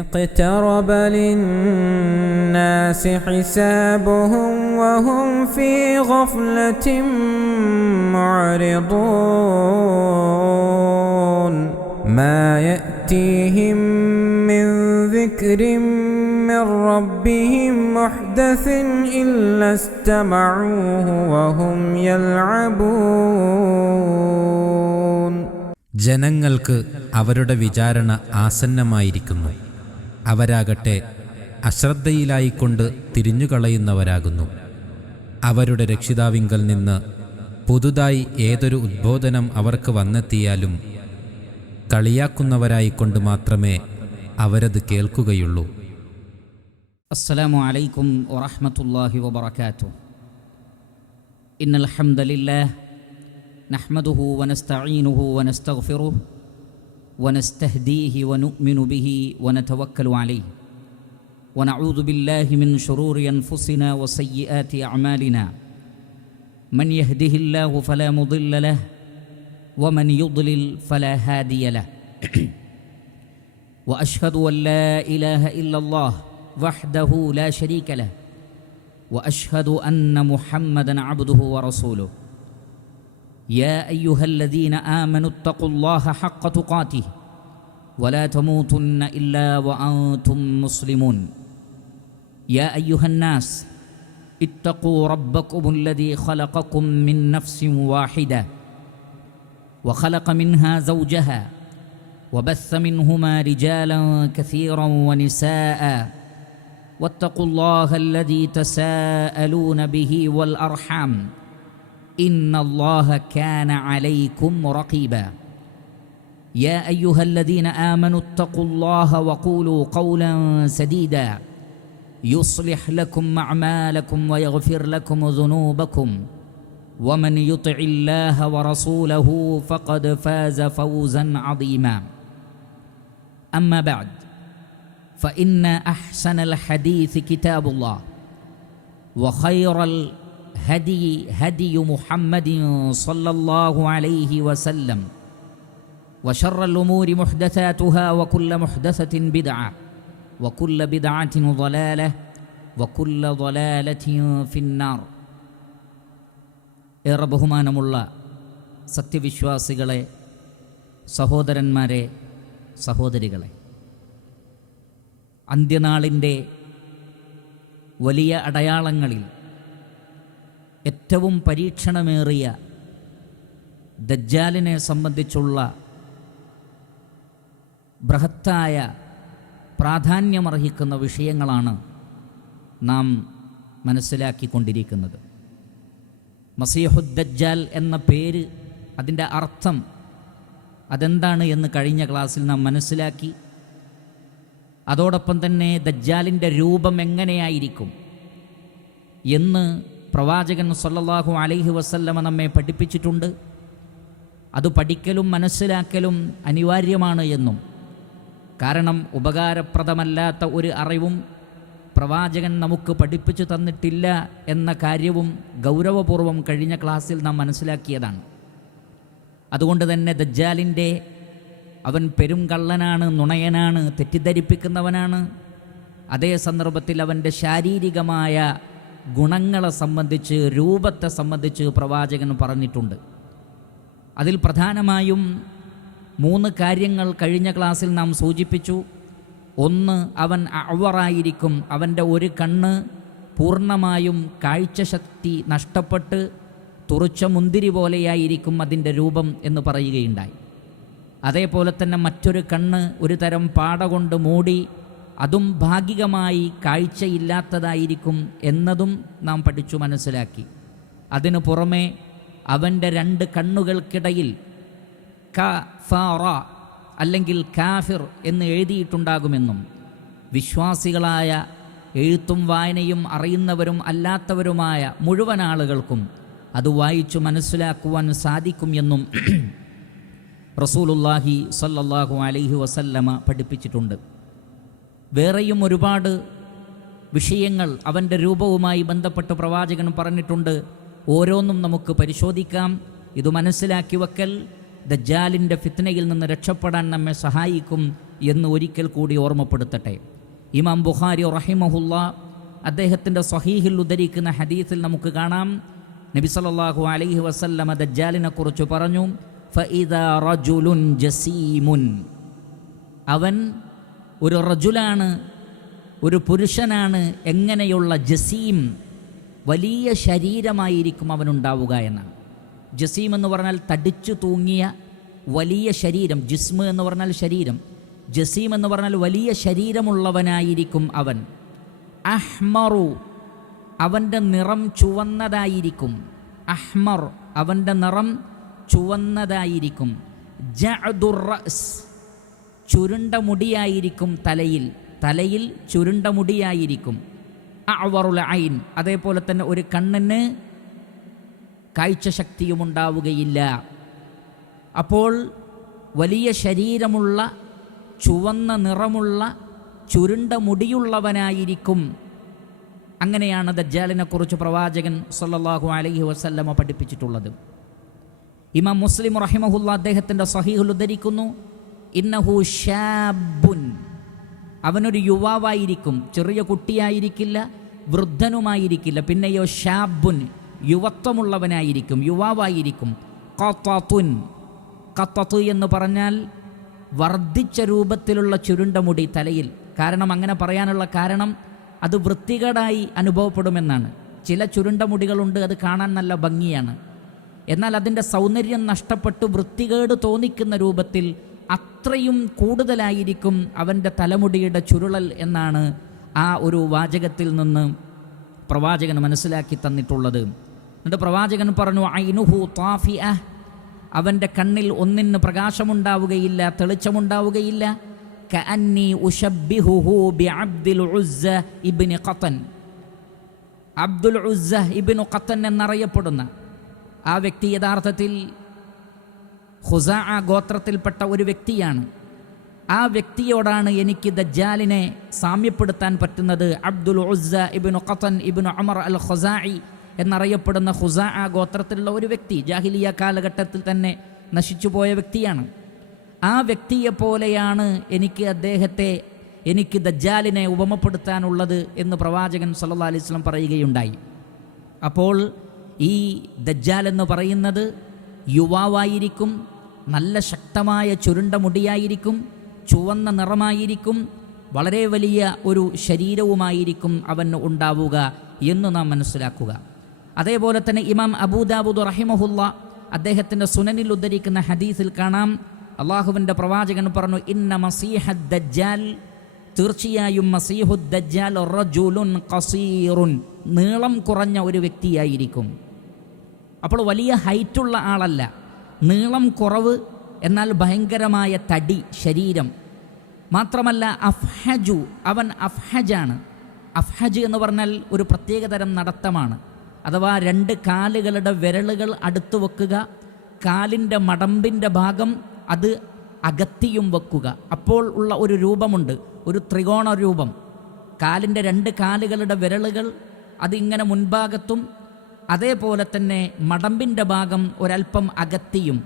اقترب للناس حسابهم وهم في غفلة معرضون ما يأتيهم من ذكر من ربهم محدث إلا استمعوه وهم يلعبون. ജനങ്ങൾക്ക് അവരുടെ വിചാരണ ആസന്നമായിരിക്കുന്നു. അവരാകട്ടെ അശ്രദ്ധയിലായിക്കൊണ്ട് തിരിഞ്ഞുകളയുന്നവരാകുന്നു. അവരുടെ രക്ഷിതാവിങ്കൽ നിന്ന് പുതുതായി ഏതൊരു ഉദ്ബോധനം അവർക്ക് വന്നെത്തിയാലും കളിയാക്കുന്നവരായിക്കൊണ്ട് മാത്രമേ അവരത് കേൾക്കുകയുള്ളൂ. അസ്സലാമു അലൈക്കും വറഹ്മത്തുള്ളാഹി വബറകാതുഹു. ഇന്നൽ ഹംദലില്ലാഹ് നഹ്മദുഹു വനസ്തഈനുഹു വനസ്തഗ്ഫിറുഹു വനസ്തഹ്ദീഹി വനുഅ്മിനു ബിഹി വനതവക്കലു അലൈഹി വനഊദു ബില്ലാഹി മിൻ ശുറൂരി അൻഫുസിനാ വസയ്യിആതി അഅമാലിനാ മൻ യഹ്ദിഹില്ലാഹു ഫലാ മുദില്ല ലഹു വമൻ യുദ്ലിൽ ഫലാ ഹാദിയ ലഹു. വഅശ്ഹദു അൻ ലാ ഇലാഹ ഇല്ലല്ലാഹ് വഹ്ദഹു ലാ ശരീക ലഹു വഅശ്ഹദു അന്ന മുഹമ്മദൻ അബ്ദുഹു വറസൂലുഹു. يا أيها الذين آمنوا اتقوا الله حق تقاته ولا تموتن إلا وأنتم مسلمون. يا أيها الناس اتقوا ربكم الذي خلقكم من نفس واحدة وخلق منها زوجها وبث منهما رجالا كثيرا ونساء واتقوا الله الذي تساءلون به والأرحام إن الله كان عليكم رقيبا. يا أيها الذين آمنوا اتقوا الله وقولوا قولا سديدا يصلح لكم أعمالكم ويغفر لكم ذنوبكم ومن يطع الله ورسوله فقد فاز فوزا عظيما. أما بعد فإن أحسن الحديث كتاب الله وخير هدي محمد صلى الله عليه وسلم وشر الأمور محدثاتها وكل محدثة بدعة وكل بدعة ضلالة وكل ضلالة في النار. ഏറെ ബഹുമാനമുള്ള സത്യവിശ്വാസികളെ, സഹോദരന്മാരെ, സഹോദരികളെ, അന്ത്യനാളിൻ്റെ വലിയ അടയാളങ്ങളിൽ ഏറ്റവും പരീക്ഷണമേറിയ ദജ്ജാലിനെ സംബന്ധിച്ചുള്ള ബൃഹത്തായ പ്രാധാന്യമർഹിക്കുന്ന വിഷയങ്ങളാണ് നാം മനസ്സിലാക്കിക്കൊണ്ടിരിക്കുന്നത്. മസീഹുദ് ദജ്ജാൽ എന്ന പേര്, അതിൻ്റെ അർത്ഥം അതെന്താണ് എന്ന് കഴിഞ്ഞ ക്ലാസ്സിൽ നാം മനസ്സിലാക്കി. അതോടൊപ്പം തന്നെ ദജ്ജാലിൻ്റെ രൂപം എങ്ങനെയായിരിക്കും എന്ന് പ്രവാചകൻ സല്ലല്ലാഹു അലൈഹി വസല്ലമ നമ്മെ പഠിപ്പിച്ചിട്ടുണ്ട്. അത് പഠിക്കലും മനസ്സിലാക്കലും അനിവാര്യമാണ് എന്നും, കാരണം ഉപകാരപ്രദമല്ലാത്ത ഒരു അറിവും പ്രവാചകൻ നമുക്ക് പഠിപ്പിച്ചു തന്നിട്ടില്ല എന്ന കാര്യവും ഗൗരവപൂർവം കഴിഞ്ഞ ക്ലാസ്സിൽ നാം മനസ്സിലാക്കിയതാണ്. അതുകൊണ്ട് തന്നെ ദജ്ജാലിൻ്റെ അവൻ പെരും കള്ളനാണ്, നുണയനാണ്, തെറ്റിദ്ധരിപ്പിക്കുന്നവനാണ്. അതേ സന്ദർഭത്തിൽ അവൻ്റെ ശാരീരികമായ ഗുണങ്ങളെ സംബന്ധിച്ച്, രൂപത്തെ സംബന്ധിച്ച് പ്രവാചകൻ പറഞ്ഞിട്ടുണ്ട്. അതിൽ പ്രധാനമായും 3 കാര്യങ്ങൾ കഴിഞ്ഞ ക്ലാസ്സിൽ നാം സൂചിപ്പിച്ചു. ഒന്ന്, അവൻ അവറായിരിക്കും, അവൻ്റെ ഒരു കണ്ണ് പൂർണ്ണമായും കാഴ്ചശക്തി നഷ്ടപ്പെട്ട് തുറിച്ച മുന്തിരി പോലെയായിരിക്കും അതിൻ്റെ രൂപം എന്ന് പറയുകയുണ്ടായി. അതേപോലെ തന്നെ മറ്റൊരു കണ്ണ് ഒരു തരം പാട കൊണ്ട് മൂടി, അതും ഭാഗികമായി കാഴ്ചയില്ലാത്തതായിരിക്കും എന്നതും നാം പഠിച്ചു മനസ്സിലാക്കി. അതിനു പുറമെ അവൻ്റെ 2 കണ്ണുകൾക്കിടയിൽ കഫറ അല്ലെങ്കിൽ കാഫിർ എന്ന് എഴുതിയിട്ടുണ്ടാകുമെന്നും, വിശ്വാസികളായ എഴുത്തും വായനയും അറിയുന്നവരും അല്ലാത്തവരുമായ മുഴുവൻ ആളുകൾക്കും അത് വായിച്ചു മനസ്സിലാക്കുവാൻ സാധിക്കും എന്നും റസൂലുള്ളാഹി സ്വല്ലല്ലാഹു അലൈഹി വസല്ലമ പഠിപ്പിച്ചിട്ടുണ്ട്. വേറെയും ഒരുപാട് വിഷയങ്ങൾ അവൻ്റെ രൂപവുമായി ബന്ധപ്പെട്ട് പ്രവാചകൻ പറഞ്ഞിട്ടുണ്ട്. ഓരോന്നും നമുക്ക് പരിശോധിക്കാം. ഇത് മനസ്സിലാക്കി വയ്ക്കൽ ദജ്ജാലിൻ്റെ ഫിത്നയിൽ നിന്ന് രക്ഷപ്പെടാൻ നമ്മെ സഹായിക്കും എന്ന് ഒരിക്കൽ കൂടി ഓർമ്മപ്പെടുത്തട്ടെ. ഇമാം ബുഖാരി റഹിമഹുല്ല അദ്ദേഹത്തിൻ്റെ സ്വഹീഹിൽ ഉദ്ധരിക്കുന്ന ഹദീസിൽ നമുക്ക് കാണാം, നബി സല്ലല്ലാഹു അലൈഹി വസല്ലമ ദജ്ജാലിനെ കുറിച്ച് പറഞ്ഞു, ഫഇദാ റജുലുൻ ജസീമുൻ, അവൻ ഒരു റജുലാണ്, ഒരു പുരുഷനാണ്. എങ്ങനെയുള്ള ജസീം? വലിയ ശരീരമായിരിക്കും അവനുണ്ടാവുക എന്നാണ്. ജസീം എന്ന് പറഞ്ഞാൽ തടിച്ചു തൂങ്ങിയ വലിയ ശരീരം. ജിസ്മ് എന്ന് പറഞ്ഞാൽ ശരീരം, ജസീം എന്ന് പറഞ്ഞാൽ വലിയ ശരീരമുള്ളവനായിരിക്കും അവൻ. അഹ്മറു, അവൻ്റെ നിറം ചുവന്നതായിരിക്കും. അഹ്മർ, അവൻ്റെ നിറം ചുവന്നതായിരിക്കും. ജഅദുർ റഅസ്, ചുരുണ്ട മുടിയായിരിക്കും തലയിൽ ചുരുണ്ട മുടിയായിരിക്കും. അഅ്വറുൽ ഐൻ, അതേപോലെ തന്നെ ഒരു കണ്ണിന് കാഴ്ചശക്തിയും ഉണ്ടാവുകയില്ല. അപ്പോൾ വലിയ ശരീരമുള്ള, ചുവന്ന നിറമുള്ള, ചുരുണ്ട മുടിയുള്ളവനായിരിക്കും. അങ്ങനെയാണ് ദജ്ജാലിനെക്കുറിച്ച് പ്രവാചകൻ സല്ലല്ലാഹു അലൈഹി വസല്ലമ പഠിപ്പിച്ചിട്ടുള്ളത്. ഇമാം മുസ്ലിം റഹിമഹുല്ല അദ്ദേഹത്തിൻ്റെ സ്വഹീഹുൽ ഉദ്ധരിക്കുന്നു, ഇന്നഹു ഷാബുൻ, അവനൊരു യുവാവായിരിക്കും. ചെറിയ കുട്ടിയായിരിക്കില്ല, വൃദ്ധനുമായിരിക്കില്ല. പിന്നെയോ ഷാബുൻ, യുവത്വമുള്ളവനായിരിക്കും, യുവാവായിരിക്കും. ഖത്തത്തുൻ, ഖത്തത്ത് എന്ന് പറഞ്ഞാൽ വർദ്ധിച്ച രൂപത്തിലുള്ള ചുരുണ്ട മുടി തലയിൽ. കാരണം അങ്ങനെ പറയാനുള്ള കാരണം അത് വൃത്തികേടായി അനുഭവപ്പെടുമെന്നാണ്. ചില ചുരുണ്ട മുടികളുണ്ട്, അത് കാണാൻ നല്ല ഭംഗിയാണ്. എന്നാൽ അതിൻ്റെ സൗന്ദര്യം നഷ്ടപ്പെട്ട് വൃത്തികേട് തോന്നിക്കുന്ന രൂപത്തിൽ അത്രയും കൂടുതലായിരിക്കും അവൻ്റെ തലമുടിയുടെ ചുരുളൽ എന്നാണ് ആ ഒരു വാചകത്തിൽ നിന്ന് പ്രവാചകൻ മനസ്സിലാക്കി തന്നിട്ടുള്ളത്. എന്നിട്ട് പ്രവാചകൻ പറഞ്ഞു, ഐനുഹു താഫിഅ, അവൻ്റെ കണ്ണിൽ ഒന്നിന് പ്രകാശമുണ്ടാവുകയില്ല, തെളിച്ചമുണ്ടാവുകയില്ല. കഅന്നി ഉശബ്ബിഹുഹു ബിഅബ്ദിൽ ഉസ്സ ഇബ്നു ഖത്തൻ, അബ്ദുൽ ഉസ്സ ഇബ്നു ഖത്തൻ എന്നറിയപ്പെടുന്ന ആ വ്യക്തി യഥാർത്ഥത്തിൽ ഖുസാഅ ഗോത്രത്തിൽപ്പെട്ട ഒരു വ്യക്തിയാണ്. ആ വ്യക്തിയോടാണ് എനിക്ക് ദജ്ജാലിനെ സാമ്യപ്പെടുത്താൻ പറ്റുന്നത്. അബ്ദുൽ ഉസ്സ ഇബ്നു ഖത്തൻ ഇബ്നു ഉമർ അൽ ഖുസാഇ എന്നറിയപ്പെടുന്ന ഖുസാഅ ഗോത്രത്തിലുള്ള ഒരു വ്യക്തി, ജാഹിലിയ കാലഘട്ടത്തിൽ തന്നെ നശിച്ചുപോയ വ്യക്തിയാണ്. ആ വ്യക്തിയെപ്പോലെയാണ് എനിക്ക് ദജ്ജാലിനെ ഉപമപ്പെടുത്താനുള്ളത് എന്ന് പ്രവാചകൻ സല്ലല്ലാഹു അലൈഹി വസല്ലം പറയുകയുണ്ടായി. അപ്പോൾ ഈ ദജ്ജാൽ എന്ന് പറയുന്നത് യുവാവായിരിക്കും, നല്ല ശക്തമായ ചുരുണ്ട മുടിയായിരിക്കും, ചുവന്ന നിറമായിരിക്കും, വളരെ വലിയ ഒരു ശരീരവുമായിരിക്കും അവന് ഉണ്ടാവുക എന്ന് നാം മനസ്സിലാക്കുക. അതേപോലെ തന്നെ ഇമാം അബൂദാവൂദ് റഹിമഹുല്ല അദ്ദേഹത്തിൻ്റെ സുനനിൽ ഉദ്ധരിക്കുന്ന ഹദീസിൽ കാണാം, അള്ളാഹുവിൻ്റെ പ്രവാചകൻ പറഞ്ഞു, ഇന്ന മസീഹദ് ദജ്ജാൽ, തീർച്ചയായും മസീഹുദ് ദജ്ജാൽ റജുലുൻ ഖസീറുൻ, നീളം കുറഞ്ഞ ഒരു വ്യക്തിയായിരിക്കും. അപ്പോൾ വലിയ ഹൈറ്റുള്ള ആളല്ല, നീളം കുറവ്, എന്നാൽ ഭയങ്കരമായ തടി ശരീരം. മാത്രമല്ല അഫ്ഹജു, അവൻ അഫ്ഹജാണ്. അഫ്ഹജ് എന്ന് പറഞ്ഞാൽ ഒരു പ്രത്യേകതരം നടത്തമാണ്. അഥവാ രണ്ട് കാലുകളുടെ വിരലുകൾ അടുത്ത് വെക്കുക, കാലിൻ്റെ മടമ്പിൻ്റെ ഭാഗം അത് അകത്തിയും വെക്കുക. അപ്പോൾ ഉള്ള ഒരു രൂപമുണ്ട്, ഒരു ത്രികോണ രൂപം. കാലിൻ്റെ രണ്ട് കാലുകളുടെ വിരലുകൾ അതിങ്ങനെ മുൻഭാഗത്തും, അതേപോലെ തന്നെ മടമ്പിൻ്റെ ഭാഗം ഒരൽപ്പം അകത്തിയും,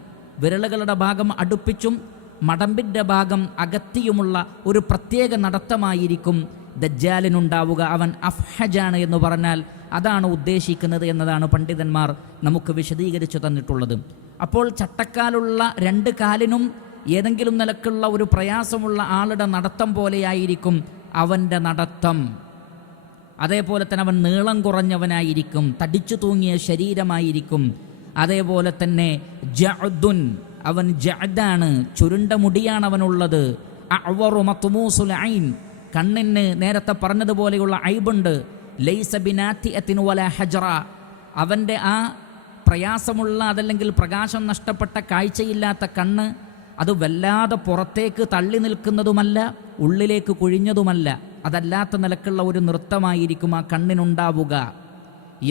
വിരലുകളുടെ ഭാഗം അടുപ്പിച്ചും മടമ്പിൻ്റെ ഭാഗം അകത്തിയുമുള്ള ഒരു പ്രത്യേക നടത്തമായിരിക്കും ദജ്ജാലിനുണ്ടാവുക. അവൻ അഫ്ഹജാണ് എന്ന് പറഞ്ഞാൽ അതാണ് ഉദ്ദേശിക്കുന്നത് എന്നതാണ് പണ്ഡിതന്മാർ നമുക്ക് വിശദീകരിച്ചു തന്നിട്ടുള്ളത്. അപ്പോൾ ചട്ടക്കാലുള്ള രണ്ട് കാലിനും ഏതെങ്കിലും നിലക്കുള്ള ഒരു പ്രയാസമുള്ള ആളുടെ നടത്തം പോലെയായിരിക്കും അവൻ്റെ നടത്തം. അതേപോലെ തന്നെ അവൻ നീളം കുറഞ്ഞവനായിരിക്കും, തടിച്ചു തൂങ്ങിയ ശരീരമായിരിക്കും. അതേപോലെ തന്നെ ജഅദുൻ, അവൻ ജഅദാണ്, ചുരുണ്ട മുടിയാണ് അവനുള്ളത്. അഅ്വറു മത്മൂസുൽ ഐൻ, കണ്ണിന് നേരത്തെ പറഞ്ഞതുപോലെയുള്ള ഐബുണ്ട്. ലൈസ ബിനാത്തിഅത്തിൻ വലാ ഹജറ, അവൻ്റെ ആ പ്രയാസമുള്ള അതല്ലെങ്കിൽ പ്രകാശം നഷ്ടപ്പെട്ട കാഴ്ചയില്ലാത്ത കണ്ണ് അത് വല്ലാതെ പുറത്തേക്ക് തള്ളി നിൽക്കുന്നതുമല്ല, ഉള്ളിലേക്ക് കുഴിഞ്ഞതുമല്ല. അതല്ലാത്ത നിലക്കുള്ള ഒരു നൃത്തമായിരിക്കും ആ കണ്ണിനുണ്ടാവുക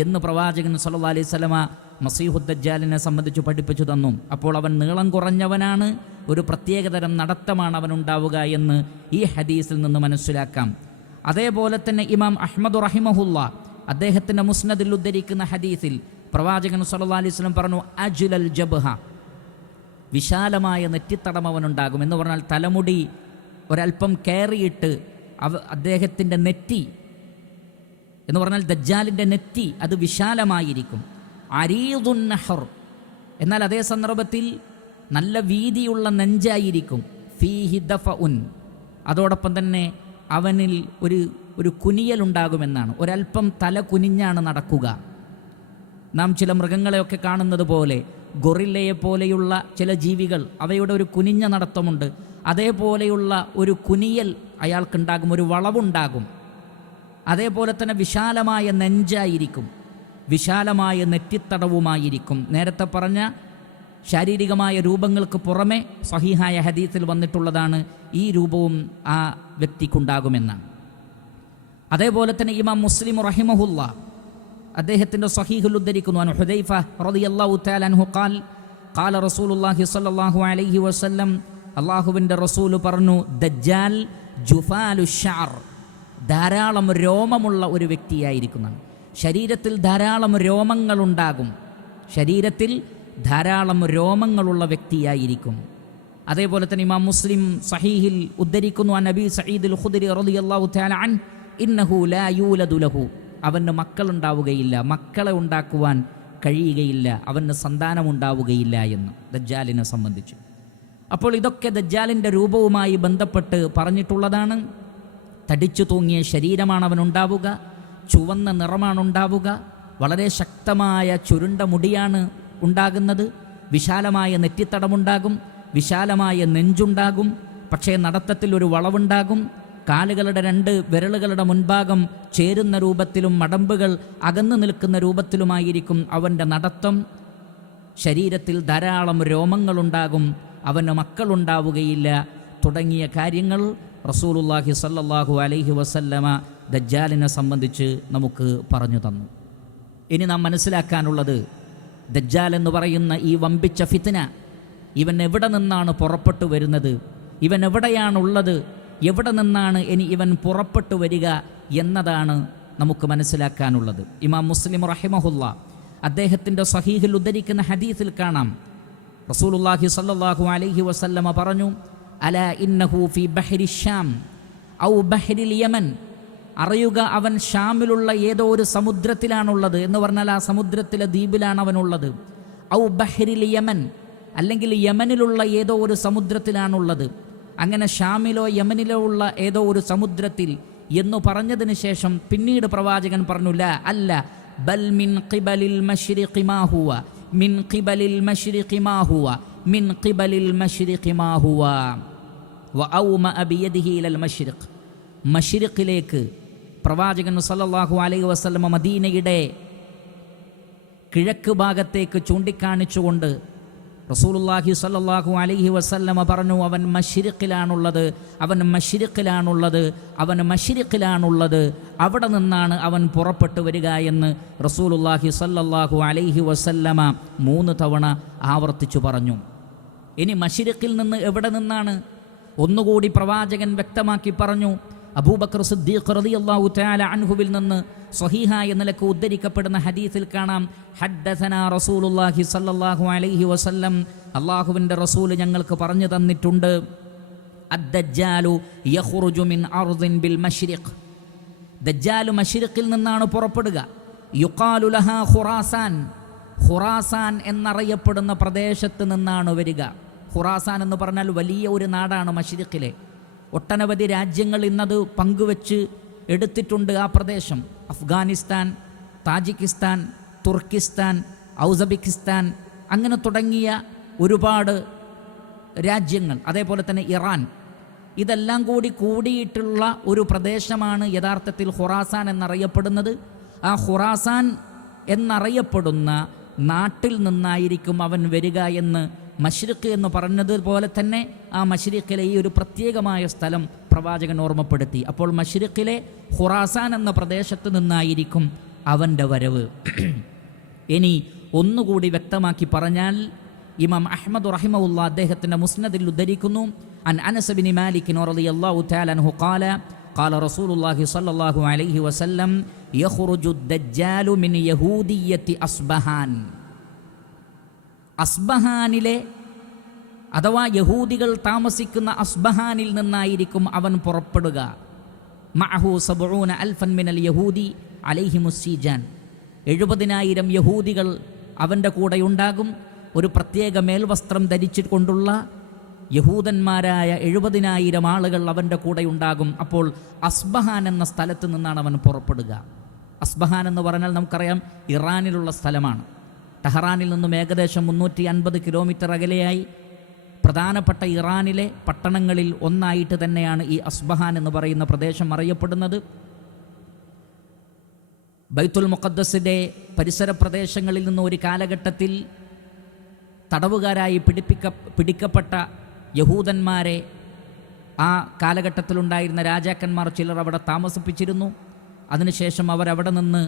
എന്ന് പ്രവാചകൻ സല്ലല്ലാഹു അലൈഹി വസല്ലമ മസീഹുദ് ദജ്ജാലിനെ സംബന്ധിച്ച് പഠിപ്പിച്ചു തന്നു. അപ്പോൾ അവൻ നീളം കുറഞ്ഞവനാണ്, ഒരു പ്രത്യേകതരം നടത്തമാണ് അവനുണ്ടാവുക എന്ന് ഈ ഹദീസിൽ നിന്ന് മനസ്സിലാക്കാം. അതേപോലെ തന്നെ ഇമാം അഹ്മദ് റഹിമഹുല്ല അദ്ദേഹത്തിൻ്റെ മുസ്നദിൽ ഉദ്ധരിക്കുന്ന ഹദീസിൽ പ്രവാചകൻ സല്ലല്ലാഹു അലൈഹി വസല്ലം പറഞ്ഞു, അജ്ലൽ ജബ്ഹ, വിശാലമായ നെറ്റിത്തടം അവനുണ്ടാകും. എന്ന് പറഞ്ഞാൽ തലമുടി ഒരല്പം കയറിയിട്ട് അദ്ദേഹത്തിൻ്റെ നെറ്റി എന്ന് പറഞ്ഞാൽ ദജ്ജാലിൻ്റെ നെറ്റി അത് വിശാലമായിരിക്കും. അരീദുൻ നഹർ, എന്നാൽ അതേ സന്ദർഭത്തിൽ നല്ല വീതിയുള്ള നെഞ്ചായിരിക്കും. ഫീഹി ദഫഉൻ, അതോടൊപ്പം തന്നെ അവനിൽ ഒരു കുനിയലുണ്ടാകുമെന്നാണ്. ഒരല്പം തല കുനിഞ്ഞാണ് നടക്കുക. നാം ചില മൃഗങ്ങളെയൊക്കെ കാണുന്നത് പോലെ, ഗൊറില്ലയെ പോലെയുള്ള ചില ജീവികൾ, അവയുടെ ഒരു കുനിഞ്ഞ നടത്തമുണ്ട്. അതേപോലെയുള്ള ഒരു കുനിയൽ അയാൾക്കുണ്ടാകും, ഒരു വളവുണ്ടാകും. അതേപോലെ തന്നെ വിശാലമായ നെഞ്ചായിരിക്കും, വിശാലമായ നെറ്റിത്തടവുമായിരിക്കും. നേരത്തെ പറഞ്ഞ ശാരീരികമായ രൂപങ്ങൾക്ക് പുറമെ സഹീഹായ ഹദീസിൽ വന്നിട്ടുള്ളതാണ് ഈ രൂപവും ആ വ്യക്തിക്കുണ്ടാകുമെന്നാണ്. അതേപോലെ തന്നെ ഇമാം മുസ്ലിം റഹിമഹുല്ല അദ്ദേഹത്തിൻ്റെ സഹീഹുൽ ഉദ്ധരിക്കുന്നു, അൻ ഹുദൈഫ റളിയല്ലാഹു തആല അൻഹു ഖാൽ ഖാല റസൂലുള്ളാഹി സ്വല്ലല്ലാഹു അലൈഹി വസല്ലം, അല്ലാഹുവിൻ്റെ റസൂൽ പറഞ്ഞു, ദജ്ജാൽ ജുഫാലു ശഅർ, ധാരാളം രോമമുള്ള ഒരു വ്യക്തിയായിരിക്കുന്നതാണ്. ശരീരത്തിൽ ധാരാളം രോമങ്ങളുണ്ടാകും, ശരീരത്തിൽ ധാരാളം രോമങ്ങളുള്ള വ്യക്തിയായിരിക്കും. അതേപോലെ തന്നെ ഇമാം മുസ്ലിം സഹീഹിൽ ഉദ്ധരിക്കുന്നു, അൻ നബി സഈദുൽ ഖുദരി റളിയല്ലാഹു തആല അൻ ഇന്നഹു ലാ യൂലദു ലഹു, അവന് മക്കളുണ്ടാവുകയില്ല, മക്കളെ ഉണ്ടാക്കുവാൻ കഴിയുകയില്ല, അവന് സന്താനമുണ്ടാവുകയില്ല എന്ന് ദജ്ജാലിനെ സംബന്ധിച്ച്. അപ്പോൾ ഇതൊക്കെ ദജ്ജാലിൻ്റെ രൂപവുമായി ബന്ധപ്പെട്ട് പറഞ്ഞിട്ടുള്ളതാണ്. തടിച്ചു തൂങ്ങിയ ശരീരമാണ് അവനുണ്ടാവുക, ചുവന്ന നിറമാണ് ഉണ്ടാവുക, വളരെ ശക്തമായ ചുരുണ്ട മുടിയാണ് ഉണ്ടാകുന്നത്, വിശാലമായ നെറ്റിത്തടമുണ്ടാകും, വിശാലമായ നെഞ്ചുണ്ടാകും, പക്ഷേ നടത്തത്തിൽ ഒരു വളവുണ്ടാകും. കാലുകളുടെ 2 വിരലുകളുടെ മുൻഭാഗം ചേരുന്ന രൂപത്തിലും മടമ്പുകൾ അകന്നു നിൽക്കുന്ന രൂപത്തിലുമായിരിക്കും അവൻ്റെ നടത്തം. ശരീരത്തിൽ ധാരാളം രോമങ്ങളുണ്ടാകും, അവന് മക്കളുണ്ടാവുകയില്ല തുടങ്ങിയ കാര്യങ്ങൾ റസൂലുള്ളാഹി സ്വല്ലല്ലാഹു അലൈഹി വസല്ലമ ദജ്ജാലിനെ സംബന്ധിച്ച് നമുക്ക് പറഞ്ഞു തന്നു. ഇനി നാം മനസ്സിലാക്കാനുള്ളത്, ദജ്ജാൽ എന്ന് പറയുന്ന ഈ വമ്പിച്ച ഫിത്ന, ഇവൻ എവിടെ നിന്നാണ് പുറപ്പെട്ടു വരുന്നത്, ഇവൻ എവിടെയാണുള്ളത്, എവിടെ നിന്നാണ് ഇനി ഇവൻ പുറപ്പെട്ടു വരിക എന്നതാണ് നമുക്ക് മനസ്സിലാക്കാനുള്ളത്. ഇമാം മുസ്ലിം റഹിമഹുല്ല അദ്ദേഹത്തിൻ്റെ സഹീഹിൽ ഉദ്ധരിക്കുന്ന ഹദീസിൽ കാണാം, റസൂലുള്ളാഹി സ്വല്ലല്ലാഹു അലൈഹി വസല്ലമ പറഞ്ഞു, അലാ ഇന്നഹു ഫി ബഹരി ഷ്യാം ഔ ബഹരിൽ യമൻ, അറിയുക അവൻ ഷാമിലുള്ള ഏതോ ഒരു സമുദ്രത്തിലാണുള്ളത് എന്ന് പറഞ്ഞാൽ ആ സമുദ്രത്തിലെ ദ്വീപിലാണ് അവനുള്ളത്. ഔ ബഹരിൽ യമൻ, അല്ലെങ്കിൽ യമനിലുള്ള ഏതോ ഒരു സമുദ്രത്തിലാണുള്ളത്. അങ്ങനെ ഷാമിലോ യമനിലോ ഉള്ള ഏതോ ഒരു സമുദ്രത്തിൽ എന്ന് പറഞ്ഞതിന് ശേഷം പിന്നീട് പ്രവാചകൻ പറഞ്ഞു, ലാ അല്ല, ബൽ മിൻ ഖിബലിൽ മശ്രിഖി മാ ഹുവ, മിൻ ഖിബലിൽ മശ്രിഖി മാ ഹുവ, മിൻ ഖിബലിൽ മശ്രിഖി മാ ഹുവ വ ഔമഅ ബിയദിഹി ഇലൽ മശ്രിഖ്. മശ്രിഖിലേക്ക് പ്രവാചകൻ സല്ലല്ലാഹു അലൈഹി വസല്ലം മദീനയുടെ കിഴക്ക് ഭാഗത്തേക്ക് ചൂണ്ടിക്കാണിച്ചുകൊണ്ട് റസൂലുള്ളാഹി സ്വല്ലല്ലാഹു അലൈഹി വസല്ലമ പറഞ്ഞു, അവൻ മശ്രിഖിലാണുള്ളത്, അവൻ മശ്രിഖിലാണുള്ളത്, അവൻ മശ്രിഖിലാണുള്ളത്, അവിടെ നിന്നാണ് അവൻ പുറപ്പെട്ടു വരിക എന്ന് റസൂലുള്ളാഹി സ്വല്ലല്ലാഹു അലൈഹി വസല്ലമ 3 തവണ ആവർത്തിച്ചു പറഞ്ഞു. ഇനി മശ്രിഖിൽ നിന്ന് എവിടെ നിന്നാണ്? ഒന്നുകൂടി പ്രവാചകൻ വ്യക്തമാക്കി പറഞ്ഞു. അബൂബക്കർ സിദ്ദീഖ് റളിയല്ലാഹു തആല അൻഹുവിൽ നിന്ന് സ്വഹീഹായ നിലക്ക് ഉദ്ധരിക്കപ്പെടുന്ന ഹദീസിൽ കാണാം, ഹദ്ദസനാ റസൂലുള്ളാഹി സ്വല്ലല്ലാഹു അലൈഹി വസല്ലം, അല്ലാഹുവിൻ്റെ റസൂൽ ഞങ്ങൾക്ക് പറഞ്ഞു തന്നിട്ടുണ്ട്, അദ്ദജ്ജാലു യഖ്റുജു മിൻ അർദിൻ ബിൽ മശ്രിഖ്, ദജ്ജാൽ മശ്രിഖിൽ നിന്നാണ് പുറപ്പെടുക. യുഖാലു ലഹാ ഖുറാസാൻ, ഖുറാസാൻ എന്നറിയപ്പെടുന്ന പ്രദേശത്ത് നിന്നാണ് വരിക. ഖുറാസാൻ എന്ന് പറഞ്ഞാൽ വലിയ ഒരു നാടാണ് മശ്രിഖിലെ. ഒട്ടനവധി രാജ്യങ്ങൾ ഇന്നത് പങ്കുവെച്ച് എടുത്തിട്ടുണ്ട് ആ പ്രദേശം. അഫ്ഗാനിസ്ഥാൻ, താജിക്കിസ്ഥാൻ, തുർക്കിസ്ഥാൻ, ഔസബിക്കിസ്ഥാൻ, അങ്ങനെ തുടങ്ങിയ ഒരുപാട് രാജ്യങ്ങൾ, അതേപോലെ തന്നെ ഇറാൻ, ഇതെല്ലാം കൂടിയിട്ടുള്ള ഒരു പ്രദേശമാണ് യഥാർത്ഥത്തിൽ ഖുറാസാൻ എന്നറിയപ്പെടുന്നത്. ആ ഖുറാസാൻ എന്നറിയപ്പെടുന്ന നാട്ടിൽ നിന്നായിരിക്കും അവൻ വരിക എന്ന് മശ്രിഖ് എന്ന് പറഞ്ഞതുപോലെ തന്നെ ആ മശ്രിഖിലെ ഈ ഒരു പ്രത്യേകമായ സ്ഥലം പ്രവാചകൻ ഓർമ്മപ്പെടുത്തി. അപ്പോൾ മശ്രിഖിലെ ഖുറാസാൻ എന്ന പ്രദേശത്ത് നിന്നായിരിക്കും അവൻ്റെ വരവ്. ഇനി ഒന്നുകൂടി വ്യക്തമാക്കി പറഞ്ഞാൽ, ഇമാം അഹ്മദ് റഹിമഹുല്ലാ അദ്ദേഹത്തിൻ്റെ മുസ്നദിൽ ഉദ്ധരിക്കുന്നു, അൻ അനസ് ബിൻ മാലിക് റളിയല്ലാഹു തആല അൻഹു ഖാല ഖാല റസൂലുള്ളാഹി സ്വല്ലല്ലാഹു അലൈഹി വസല്ലം യഖ്റുജു ദജ്ജാലു മിൻ യഹൂദിയ്യത്തി അസ്ബഹാൻ, അസ്ബഹാനിലെ അഥവാ യഹൂദികൾ താമസിക്കുന്ന അസ്ബഹാനിൽ നിന്നായിരിക്കും അവൻ പുറപ്പെടുക. മഅഹു 70 അൽഫൻ മിനൽ യഹൂദി അലൈഹിമുസ്സീജാൻ, 70,000 യഹൂദികൾ അവൻ്റെ കൂടെയുണ്ടാകും. ഒരു പ്രത്യേക മേൽവസ്ത്രം ധരിച്ചുകൊണ്ടുള്ള യഹൂദന്മാരായ 70,000 ആളുകൾ അവൻ്റെ കൂടെയുണ്ടാകും. അപ്പോൾ അസ്ബഹാൻ എന്ന സ്ഥലത്ത് നിന്നാണ് അവൻ പുറപ്പെടുക. അസ്ബഹാൻ എന്ന് പറഞ്ഞാൽ നമുക്കറിയാം ഇറാനിലുള്ള സ്ഥലമാണ്. ടെഹ്റാനിൽ നിന്നും ഏകദേശം 350 കിലോമീറ്റർ അകലെയായി പ്രധാനപ്പെട്ട ഇറാനിലെ പട്ടണങ്ങളിൽ ഒന്നായിട്ട് തന്നെയാണ് ഈ അസ്ബഹാൻ എന്ന് പറയുന്ന പ്രദേശം അറിയപ്പെടുന്നത്. ബൈത്തുൽ മുഖദ്ദസിൻ്റെ പരിസര പ്രദേശങ്ങളിൽ നിന്ന് ഒരു കാലഘട്ടത്തിൽ തടവുകാരായി പിടിക്കപ്പെട്ട യഹൂദന്മാരെ ആ കാലഘട്ടത്തിലുണ്ടായിരുന്ന രാജാക്കന്മാർ ചിലർ അവിടെ താമസിപ്പിച്ചിരുന്നു. അതിനുശേഷം അവരവിടെ നിന്ന്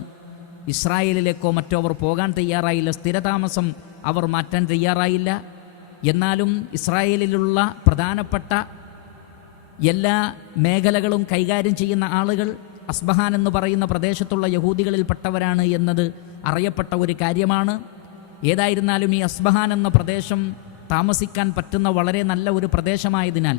ഇസ്രായേലിലേക്കോ മറ്റോ അവർ പോകാൻ തയ്യാറായില്ല. സ്ഥിരതാമസം അവർ മാറ്റാൻ തയ്യാറായില്ല. എന്നാലും ഇസ്രായേലിലുള്ള പ്രധാനപ്പെട്ട എല്ലാ മേഖലകളും കൈകാര്യം ചെയ്യുന്ന ആളുകൾ അസ്ബഹാൻ എന്ന് പറയുന്ന പ്രദേശത്തുള്ള യഹൂദികളിൽപ്പെട്ടവരാണ് എന്നത് അറിയപ്പെട്ട ഒരു കാര്യമാണ്. ഏതായിരുന്നാലും ഈ അസ്ബഹാൻ എന്ന പ്രദേശം താമസിക്കാൻ പറ്റുന്ന വളരെ നല്ല ഒരു പ്രദേശമായതിനാൽ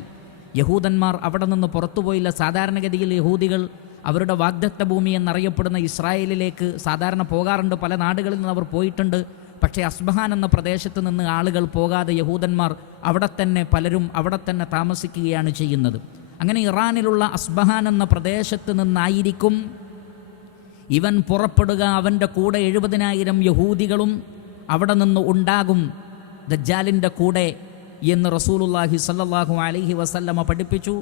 യഹൂദന്മാർ അവിടെ നിന്ന് പുറത്തുപോയില്ല. സാധാരണഗതിയിൽ യഹൂദികൾ അവരുടെ വാഗ്ദത്ത ഭൂമി എന്നറിയപ്പെടുന്ന ഇസ്രായേലിലേക്ക് സാധാരണ പോകാറുണ്ട്. പല നാടുകളിൽ നിന്ന് അവർ പോയിട്ടുണ്ട്. പക്ഷേ അസ്ബഹാൻ എന്ന പ്രദേശത്ത് നിന്ന് ആളുകൾ പോകാതെ യഹൂദന്മാർ പലരും അവിടെ തന്നെ താമസിക്കുകയാണ് ചെയ്യുന്നത്. അങ്ങനെ ഇറാനിലുള്ള അസ്ബഹാൻ എന്ന പ്രദേശത്ത് നിന്നായിരിക്കും ഇവൻ പുറപ്പെടുക. അവൻ്റെ കൂടെ 70,000 യഹൂദികളും അവിടെ നിന്ന് ഉണ്ടാകും ദജ്ജാലിൻ്റെ കൂടെ എന്ന് റസൂലുള്ളാഹി സ്വല്ലല്ലാഹു അലൈഹി വസല്ലമ പഠിപ്പിച്ചു.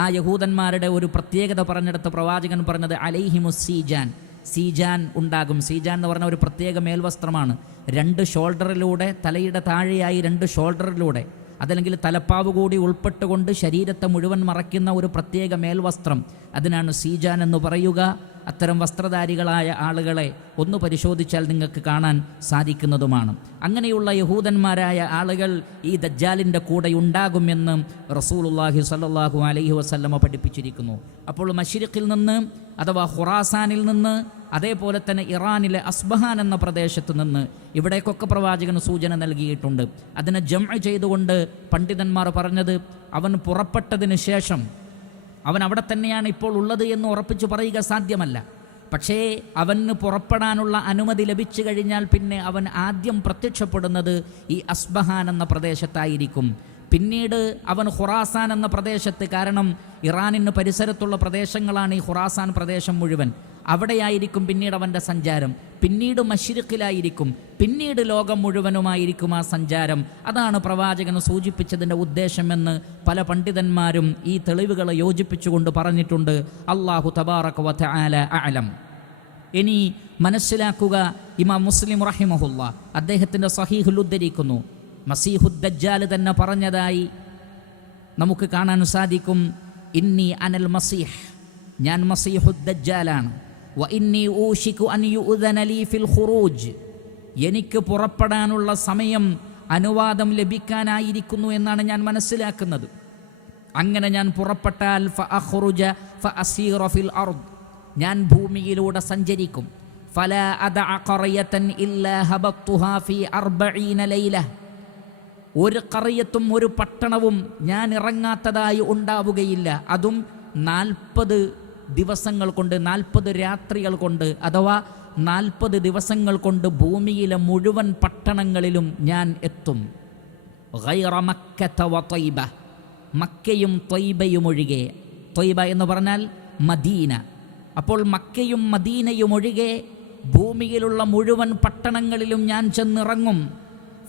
ആ യഹൂദന്മാരുടെ ഒരു പ്രത്യേകത പറഞ്ഞെടുത്ത് പ്രവാചകൻ പറഞ്ഞത് അലൈഹിമുസ്സീജാൻ, സീജാൻ ഉണ്ടാകും. സീജാൻ എന്ന് പറഞ്ഞ ഒരു പ്രത്യേക മേൽവസ്ത്രമാണ്. 2 ഷോൾഡറിലൂടെ, തലയുടെ താഴെയായി 2 ഷോൾഡറിലൂടെ, അതല്ലെങ്കിൽ തലപ്പാവ് കൂടി ഉൾപ്പെട്ടുകൊണ്ട് ശരീരത്തെ മുഴുവൻ മറയ്ക്കുന്ന ഒരു പ്രത്യേക മേൽവസ്ത്രം, അതിനാണ് സീജാൻ എന്ന് പറയുക. അത്തരം വസ്ത്രധാരികളായ ആളുകളെ ഒന്ന് പരിശോധിച്ചാൽ നിങ്ങൾക്ക് കാണാൻ സാധിക്കുന്നതുമാണ്. അങ്ങനെയുള്ള യഹൂദന്മാരായ ആളുകൾ ഈ ദജ്ജാലിൻ്റെ കൂടെ ഉണ്ടാകുമെന്ന് റസൂലുള്ളാഹി സ്വല്ലല്ലാഹു അലൈഹി വസല്ലമ പഠിപ്പിച്ചിരിക്കുന്നു. അപ്പോൾ മശ്രിഖിൽ നിന്ന് അഥവാ ഖുറാസാനിൽ നിന്ന്, അതേപോലെ തന്നെ ഇറാനിലെ അസ്ബഹാൻ എന്ന പ്രദേശത്ത് നിന്ന് ഇവിടേക്കൊക്കെ പ്രവാചകന് സൂചന നൽകിയിട്ടുണ്ട്. അതിനെ ജംഅ് ചെയ്തുകൊണ്ട് പണ്ഡിതന്മാർ പറഞ്ഞത്, അവൻ പുറപ്പെട്ടതിന് ശേഷം അവൻ അവിടെ തന്നെയാണ് ഇപ്പോൾ ഉള്ളത് എന്ന് ഉറപ്പിച്ചു പറയുക സാധ്യമല്ല. പക്ഷേ അവന് പുറപ്പെടാനുള്ള അനുമതി ലഭിച്ചു കഴിഞ്ഞാൽ പിന്നെ അവൻ ആദ്യം പ്രത്യക്ഷപ്പെടുന്നത് ഈ അസ്ബഹാൻ എന്ന പ്രദേശത്തായിരിക്കും. പിന്നീട് അവൻ ഖുറാസാൻ എന്ന പ്രദേശത്ത്, കാരണം ഇറാനിന് പരിസരത്തുള്ള പ്രദേശങ്ങളാണ് ഈ ഖുറാസാൻ പ്രദേശം മുഴുവൻ, അവിടെയായിരിക്കും പിന്നീട് അവൻ്റെ സഞ്ചാരം. പിന്നീട് മശ്രിഖിലായിരിക്കും, പിന്നീട് ലോകം മുഴുവനുമായിരിക്കും ആ സഞ്ചാരം. അതാണ് പ്രവാചകൻ സൂചിപ്പിച്ചതിൻ്റെ ഉദ്ദേശമെന്ന് പല പണ്ഡിതന്മാരും ഈ തെളിവുകളെ യോജിപ്പിച്ചുകൊണ്ട് പറഞ്ഞിട്ടുണ്ട്. അല്ലാഹു തബാറക വ തആല അഅലം. ഇനി മനസ്സിലാക്കുക, ഇമാം മുസ്ലിം റഹിമഹുല്ലാ അദ്ദേഹത്തിൻ്റെ സ്വഹീഹുൽ ഉദ്ധരിക്കുന്നു, മസീഹുദ് ദജ്ജാൽ തന്നെ പറഞ്ഞതായി നമുക്ക് കാണാൻ സാധിക്കും. ഇന്നി അനൽ മസീഹ്, ഞാൻ മസീഹുദ് ദജ്ജാലാണ്. വ ഇന്നി ഊശികു അൻ യുഅ്ദന ലീ ഫിൽ ഖുറൂജ്, എനിക്ക് പുറപ്പെടാനുള്ള സമയം, അനുവാദം ലഭിക്കാനായിരിക്കുന്നു എന്നാണ് ഞാൻ മനസ്സിലാക്കുന്നത്. അങ്ങനെ ഞാൻ പുറപ്പെട്ടാൽ ഫഅഖ്റുജ ഫഅസീറ ഫിൽ അർദ്, ഞാൻ ഭൂമിയിലൂടെ സഞ്ചരിക്കും. ഫലാ അദഅ ഖറയതൻ ഇല്ലാ ഹബത്തുഹാ ഫീ 40 ലൈല, ഒരു ഖറയത്തും ഒരു പട്ടണവും ഞാൻ ഇറങ്ങാത്തതായി ഉണ്ടാവുകയില്ല. അതും 40 ദിവസങ്ങൾ കൊണ്ട്, 40 രാത്രികൾ കൊണ്ട്, അഥവാ 40 ദിവസങ്ങൾ കൊണ്ട് ഭൂമിയിലെ മുഴുവൻ പട്ടണങ്ങളിലും ഞാൻ എത്തും. ഗൈറ മക്കത വ ത്വയ്ബ, മക്കയും ത്വയ്ബയും ഒഴികെ. ത്വയ്ബ എന്ന് പറഞ്ഞാൽ മദീന. അപ്പോൾ മക്കയും മദീനയും ഒഴികെ ഭൂമിയിലുള്ള മുഴുവൻ പട്ടണങ്ങളിലും ഞാൻ ചെന്നിറങ്ങും.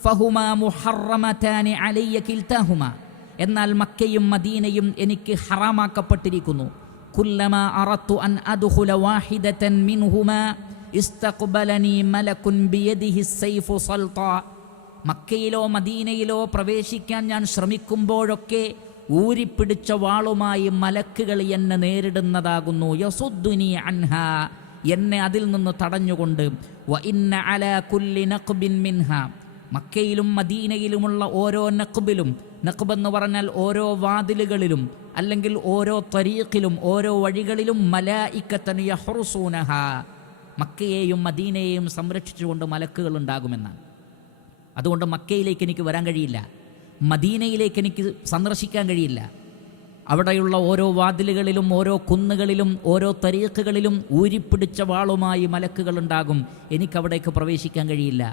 ഫഹുമാ മുഹറമതാനി അലയ്യ കിൽതാഹുമാ, എന്നാൽ മക്കയും മദീനയും എനിക്ക് ഹറാമാക്കപ്പെട്ടിരിക്കുന്നു. കുല്ലമാ അറത്തു അൻ അദ്ഖുല വാഹിദതൻ മിൻഹുമാ ഇസ്തഖ്ബലനി മലകുൻ ബിയദിഹി സൈഫു സൽതാ, മക്കയിലോ മദീനയിലോ പ്രവേശിക്കാൻ ഞാൻ ശ്രമിക്കുമ്പോഴൊക്കെ ഊരിപ്പിടിച്ച വാളുമായി മലക്കുകൾ എന്നെ നേരിടുന്നതാകുന്നു. യസുദ്ദുനി അൻഹാ, എന്നെ അതിൽ നിന്ന് തടഞ്ഞുകൊണ്ട്. വ ഇന്ന അലാ കുല്ലി നഖ്ബിൻ മിൻഹാ, മക്കയിലും മദീനയിലുമുള്ള ഓരോ നഖ്ബിലും, നഖ്ബ് എന്ന് പറഞ്ഞാൽ ഓരോ വാതിലുകളിലും അല്ലെങ്കിൽ ഓരോ ത്വരീഖിലും, ഓരോ വഴികളിലും മലായിക്കത്തൻ യഹ്റുസൂനഹാ, മക്കയെയും മദീനയെയും സംരക്ഷിച്ചുകൊണ്ട് മലക്കുകൾ ഉണ്ടാകുമെന്നാണ്. അതുകൊണ്ട് മക്കയിലേക്ക് എനിക്ക് വരാൻ കഴിയില്ല. മദീനയിലേക്ക് എനിക്ക് സന്ദർശിക്കാൻ കഴിയില്ല. അവിടെയുള്ള ഓരോ വാതിലുകളിലും ഓരോ കുന്നുകളിലും ഓരോ തരീഖുകളിലും ഊരിപ്പിടിച്ച വാളുമായി മലക്കുകളുണ്ടാകും. എനിക്കവിടേക്ക് പ്രവേശിക്കാൻ കഴിയില്ല.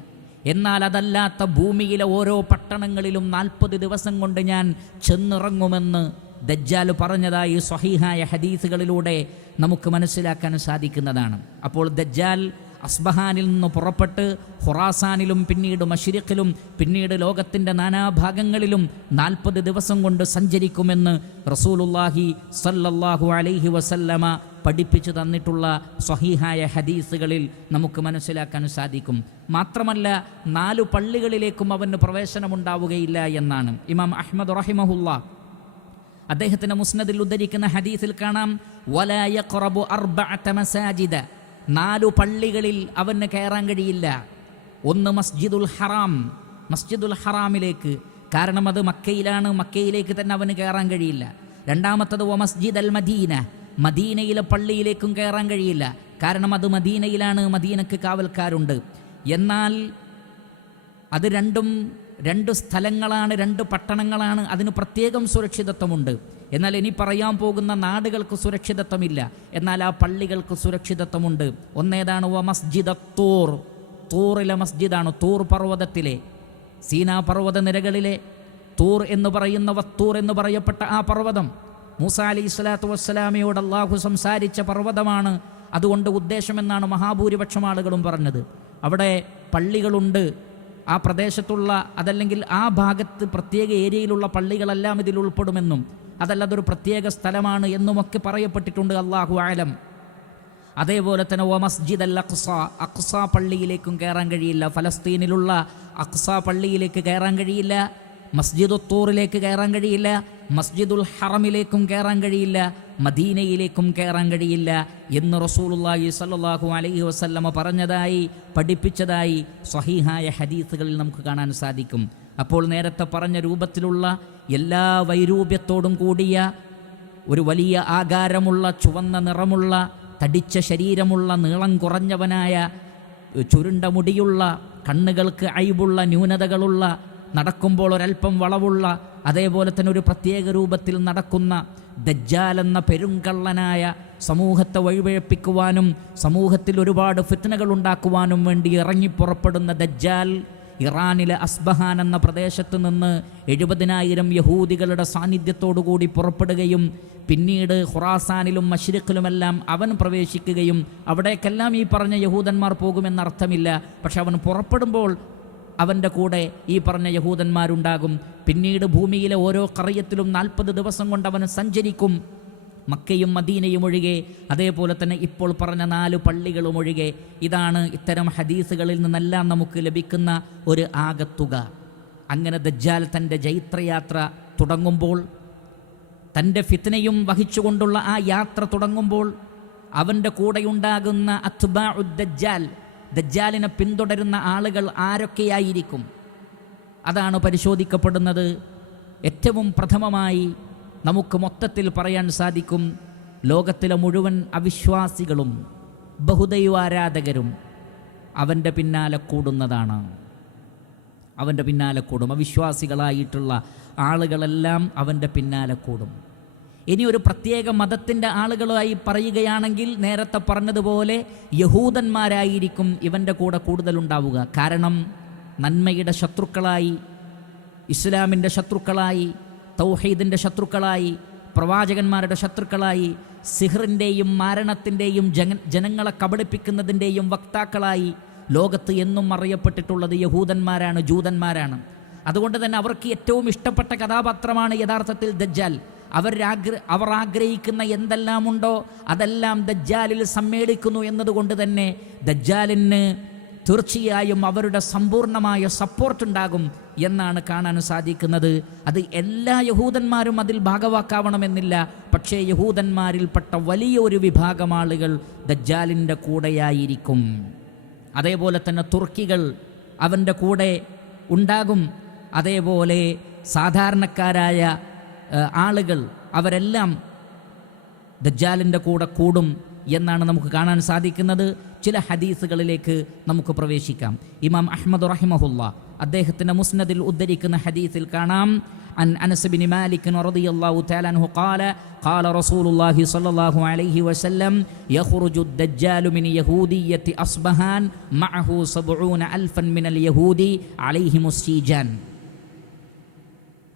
എന്നാൽ അതല്ലാത്ത ഭൂമിയിലെ ഓരോ പട്ടണങ്ങളിലും 40 ദിവസം കൊണ്ട് ഞാൻ ചെന്നിറങ്ങുമെന്ന് ദജ്ജാൽ പറഞ്ഞതായി സ്വഹീഹായ ഹദീസുകളിലൂടെ നമുക്ക് മനസ്സിലാക്കാൻ സാധിക്കുന്നതാണ്. അപ്പോൾ ദജ്ജാൽ അസ്ബഹാനിൽ നിന്ന് പുറപ്പെട്ട് ഖുറാസാനിലും പിന്നീട് മശ്രിഖിലും പിന്നീട് ലോകത്തിൻ്റെ നാനാഭാഗങ്ങളിലും 40 ദിവസം കൊണ്ട് സഞ്ചരിക്കുമെന്ന് റസൂലുള്ളാഹി സ്വല്ലല്ലാഹു അലൈഹി വസല്ലമ പഠിപ്പിച്ചു തന്നിട്ടുള്ള സ്വഹീഹായ ഹദീസുകളിൽ നമുക്ക് മനസ്സിലാക്കാൻ സാധിക്കും. മാത്രമല്ല 4 പള്ളികളിലേക്കും അവന് പ്രവേശനമുണ്ടാവുകയില്ല എന്നാണ് ഇമാം അഹ്മദ് റഹിമഹുല്ലാ അദ്ദേഹത്തിൻ്റെ മുസ്നദിൽ ഉദ്ധരിക്കുന്ന ഹദീസിൽ കാണാം, വലാ യഖറബു 4 മസാജിദ, 4 പള്ളികളിൽ അവന് കയറാൻ കഴിയില്ല. ഒന്ന് മസ്ജിദുൽ ഹറാമിലേക്ക്, കാരണം അത് മക്കയിലാണ്, മക്കയിലേക്ക് തന്നെ അവന് കയറാൻ കഴിയില്ല. രണ്ടാമത്തത് മസ്ജിദ് അൽ മദീന, മദീനയിലെ പള്ളിയിലേക്കും കയറാൻ കഴിയില്ല, കാരണം അത് മദീനയിലാണ്, മദീനക്ക് കാവൽക്കാരുണ്ട്. എന്നാൽ അത് രണ്ടും 2 സ്ഥലങ്ങളാണ്, 2 പട്ടണങ്ങളാണ്, അതിന് പ്രത്യേകം സുരക്ഷിതത്വമുണ്ട്. എന്നാൽ ഇനി പറയാൻ പോകുന്ന നാടുകൾക്ക് സുരക്ഷിതത്വമില്ല, എന്നാൽ ആ പള്ളികൾക്ക് സുരക്ഷിതത്വമുണ്ട്. ഒന്നേതാണ് മസ്ജിദ് തൂർ, തൂറിലെ മസ്ജിദാണ്, തൂർ പർവ്വതത്തിലെ, സീനാ പർവ്വത നിരകളിലെ തൂർ എന്ന് പറയുന്ന വത്തൂർ എന്ന് പറയപ്പെട്ട ആ പർവ്വതം മൂസാ അലൈഹി സ്വലാത്തു വസ്സലാമയോട് അള്ളാഹു സംസാരിച്ച പർവ്വതമാണ്. അതുകൊണ്ട് ഉദ്ദേശമെന്നാണ് മഹാഭൂരിപക്ഷം ആളുകളും പറഞ്ഞത്. അവിടെ പള്ളികളുണ്ട്, ആ പ്രദേശത്തുള്ള അതല്ലെങ്കിൽ ആ ഭാഗത്ത് പ്രത്യേക ഏരിയയിലുള്ള പള്ളികളെല്ലാം ഇതിൽ ഉൾപ്പെടുമെന്നും അതല്ലതൊരു പ്രത്യേക സ്ഥലമാണ് എന്നുമൊക്കെ പറയപ്പെട്ടിട്ടുണ്ട്, അല്ലാഹു ആലം. അതേപോലെ തന്നെ മസ്ജിദ് അൽ അഖ്സ, അഖ്സ പള്ളിയിലേക്കും കയറാൻ കഴിയില്ല, ഫലസ്തീനിലുള്ള അഖ്സ പള്ളിയിലേക്ക് കയറാൻ കഴിയില്ല, മസ്ജിദു തൂറിലേക്ക് കയറാൻ കഴിയില്ല, മസ്ജിദുൽ ഹറമിലേക്കും കയറാൻ കഴിയില്ല, മദീനയിലേക്കും കയറാൻ കഴിയില്ല എന്ന് റസൂലുള്ളാഹി സ്വല്ലല്ലാഹു അലൈഹി വസല്ലമ പറഞ്ഞതായി പഠിപ്പിച്ചതായി സ്വഹീഹായ ഹദീസുകളിൽ നമുക്ക് കാണാൻ സാധിക്കും. അപ്പോൾ നേരത്തെ പറഞ്ഞ രൂപത്തിലുള്ള എല്ലാ വൈരൂപ്യത്തോടും കൂടിയ ഒരു വലിയ ആകാരമുള്ള ചുവന്ന നിറമുള്ള തടിച്ച ശരീരമുള്ള നീളം കുറഞ്ഞവനായ ചുരുണ്ട മുടിയുള്ള കണ്ണുകൾക്ക് അയ്ബുള്ള ന്യൂനതകളുള്ള നടക്കുമ്പോൾ ഒരൽപ്പം വളവുള്ള അതേപോലെ തന്നെ ഒരു പ്രത്യേക രൂപത്തിൽ നടക്കുന്ന ദജ്ജാൽ എന്ന പെരുങ്കള്ളനായ സമൂഹത്തെ വഴിപിഴപ്പിക്കുവാനും സമൂഹത്തിൽ ഒരുപാട് ഫിത്നകൾ ഉണ്ടാക്കുവാനും വേണ്ടി ഇറങ്ങിപ്പുറപ്പെടുന്ന ദജ്ജാൽ ഇറാനിലെ അസ്ബഹാൻ എന്ന പ്രദേശത്ത് നിന്ന് 70,000 യഹൂദികളുടെ സാന്നിധ്യത്തോടുകൂടി പുറപ്പെടുകയും പിന്നീട് ഖുറാസാനിലും മശ്രിഖിലുമെല്ലാം അവൻ പ്രവേശിക്കുകയും അവിടേക്കെല്ലാം ഈ പറഞ്ഞ യഹൂദന്മാർ പോകുമെന്നർത്ഥമില്ല. പക്ഷെ അവൻ പുറപ്പെടുമ്പോൾ അവൻ്റെ കൂടെ ഈ പറഞ്ഞ യഹൂദന്മാരുണ്ടാകും. പിന്നീട് ഭൂമിയിലെ ഓരോ ഖറിയത്തിലും 40 ദിവസം കൊണ്ട് അവൻ സഞ്ചരിക്കും, മക്കയും മദീനയും ഒഴികെ, അതേപോലെ തന്നെ ഇപ്പോൾ പറഞ്ഞ 4 പള്ളികളും ഒഴികെ. ഇതാണ് ഇത്തരം ഹദീസുകളിൽ നിന്നെല്ലാം നമുക്ക് ലഭിക്കുന്ന ഒരു ആകത്തുക. അങ്ങനെ ദജ്ജാൽ തൻ്റെ ജൈത്രയാത്ര തുടങ്ങുമ്പോൾ, തൻ്റെ ഫിത്നയും വഹിച്ചുകൊണ്ടുള്ള ആ യാത്ര തുടങ്ങുമ്പോൾ അവൻ്റെ കൂടെയുണ്ടാകുന്ന അത്ബാഉ ദജ്ജാൽ, ദജ്ജാലിനെ പിന്തുടരുന്ന ആളുകൾ ആരൊക്കെയായിരിക്കും? അതാണ് പരിശോധിക്കപ്പെടുന്നത്. ഏറ്റവും പ്രഥമമായി നമുക്ക് മൊത്തത്തിൽ പറയാൻ സാധിക്കും, ലോകത്തിലെ മുഴുവൻ അവിശ്വാസികളും ബഹുദൈവാരാധകരും അവൻ്റെ പിന്നാലെ കൂടുന്നതാണ്. അവൻ്റെ പിന്നാലെ കൂടും. അവിശ്വാസികളായിട്ടുള്ള ആളുകളെല്ലാം അവൻ്റെ പിന്നാലെ കൂടും. ഇനി ഒരു പ്രത്യേക മതത്തിൻ്റെ ആളുകളായി പറയുകയാണെങ്കിൽ നേരത്തെ പറഞ്ഞതുപോലെ യഹൂദന്മാരായിരിക്കും ഇവൻ്റെ കൂടെ കൂടുതലുണ്ടാവുക. കാരണം നന്മയുടെ ശത്രുക്കളായി, ഇസ്ലാമിൻ്റെ ശത്രുക്കളായി, തൗഹീദിൻ്റെ ശത്രുക്കളായി, പ്രവാചകന്മാരുടെ ശത്രുക്കളായി, സിഹ്റിൻ്റെയും മാരണത്തിൻ്റെയും ജനങ്ങളെ കബളിപ്പിക്കുന്നതിൻ്റെയും വക്താക്കളായി ലോകത്ത് എന്നും അറിയപ്പെട്ടിട്ടുള്ളത് യഹൂദന്മാരാണ്, ജൂതന്മാരാണ്. അതുകൊണ്ട് തന്നെ അവർക്ക് ഏറ്റവും ഇഷ്ടപ്പെട്ട കഥാപാത്രമാണ് യഥാർത്ഥത്തിൽ ദജ്ജാൽ. അവർ ആഗ്രഹിക്കുന്ന എന്തെല്ലാമുണ്ടോ അതെല്ലാം ദജ്ജാലിൽ സമ്മേളിക്കുന്നു എന്നതുകൊണ്ട് തന്നെ ദജ്ജാലിന് തീർച്ചയായും അവരുടെ സമ്പൂർണമായ സപ്പോർട്ടുണ്ടാകും എന്നാണ് കാണാൻ സാധിക്കുന്നത്. അത് എല്ലാ യഹൂദന്മാരും അതിൽ ഭാഗവാക്കാവണമെന്നില്ല, പക്ഷേ യഹൂദന്മാരിൽപ്പെട്ട വലിയൊരു വിഭാഗം ആളുകൾ ദജ്ജാലിൻ്റെ കൂടെയായിരിക്കും. അതേപോലെ തന്നെ തുർക്കികൾ അവൻ്റെ കൂടെ ഉണ്ടാകും. അതേപോലെ സാധാരണക്കാരായ ആളുകൾ അവരെല്ലാം ദജ്ജാലിൻ്റെ കൂടെ കൂടും. എന്നാണ് നമുക്ക് കാണാൻ സാധിക്കുന്നത്. ചില ഹദീസുകളിലേക്ക് നമുക്ക് പ്രവേശിക്കാം. ഇമാം അഹ്മദ് റഹിമഹുല്ല അദ്ദേഹത്തിൻ്റെ മുസ്നദിൽ ഉദ്ധരിക്കുന്ന ഹദീസിൽ കാണാം, عن أنس بن مالك رضي الله تعالى عنه قال قال رسول الله صلى الله عليه وسلم يخرج الدجال من يهودية أصبهان معه 70,000 من اليهود عليهم السيجان.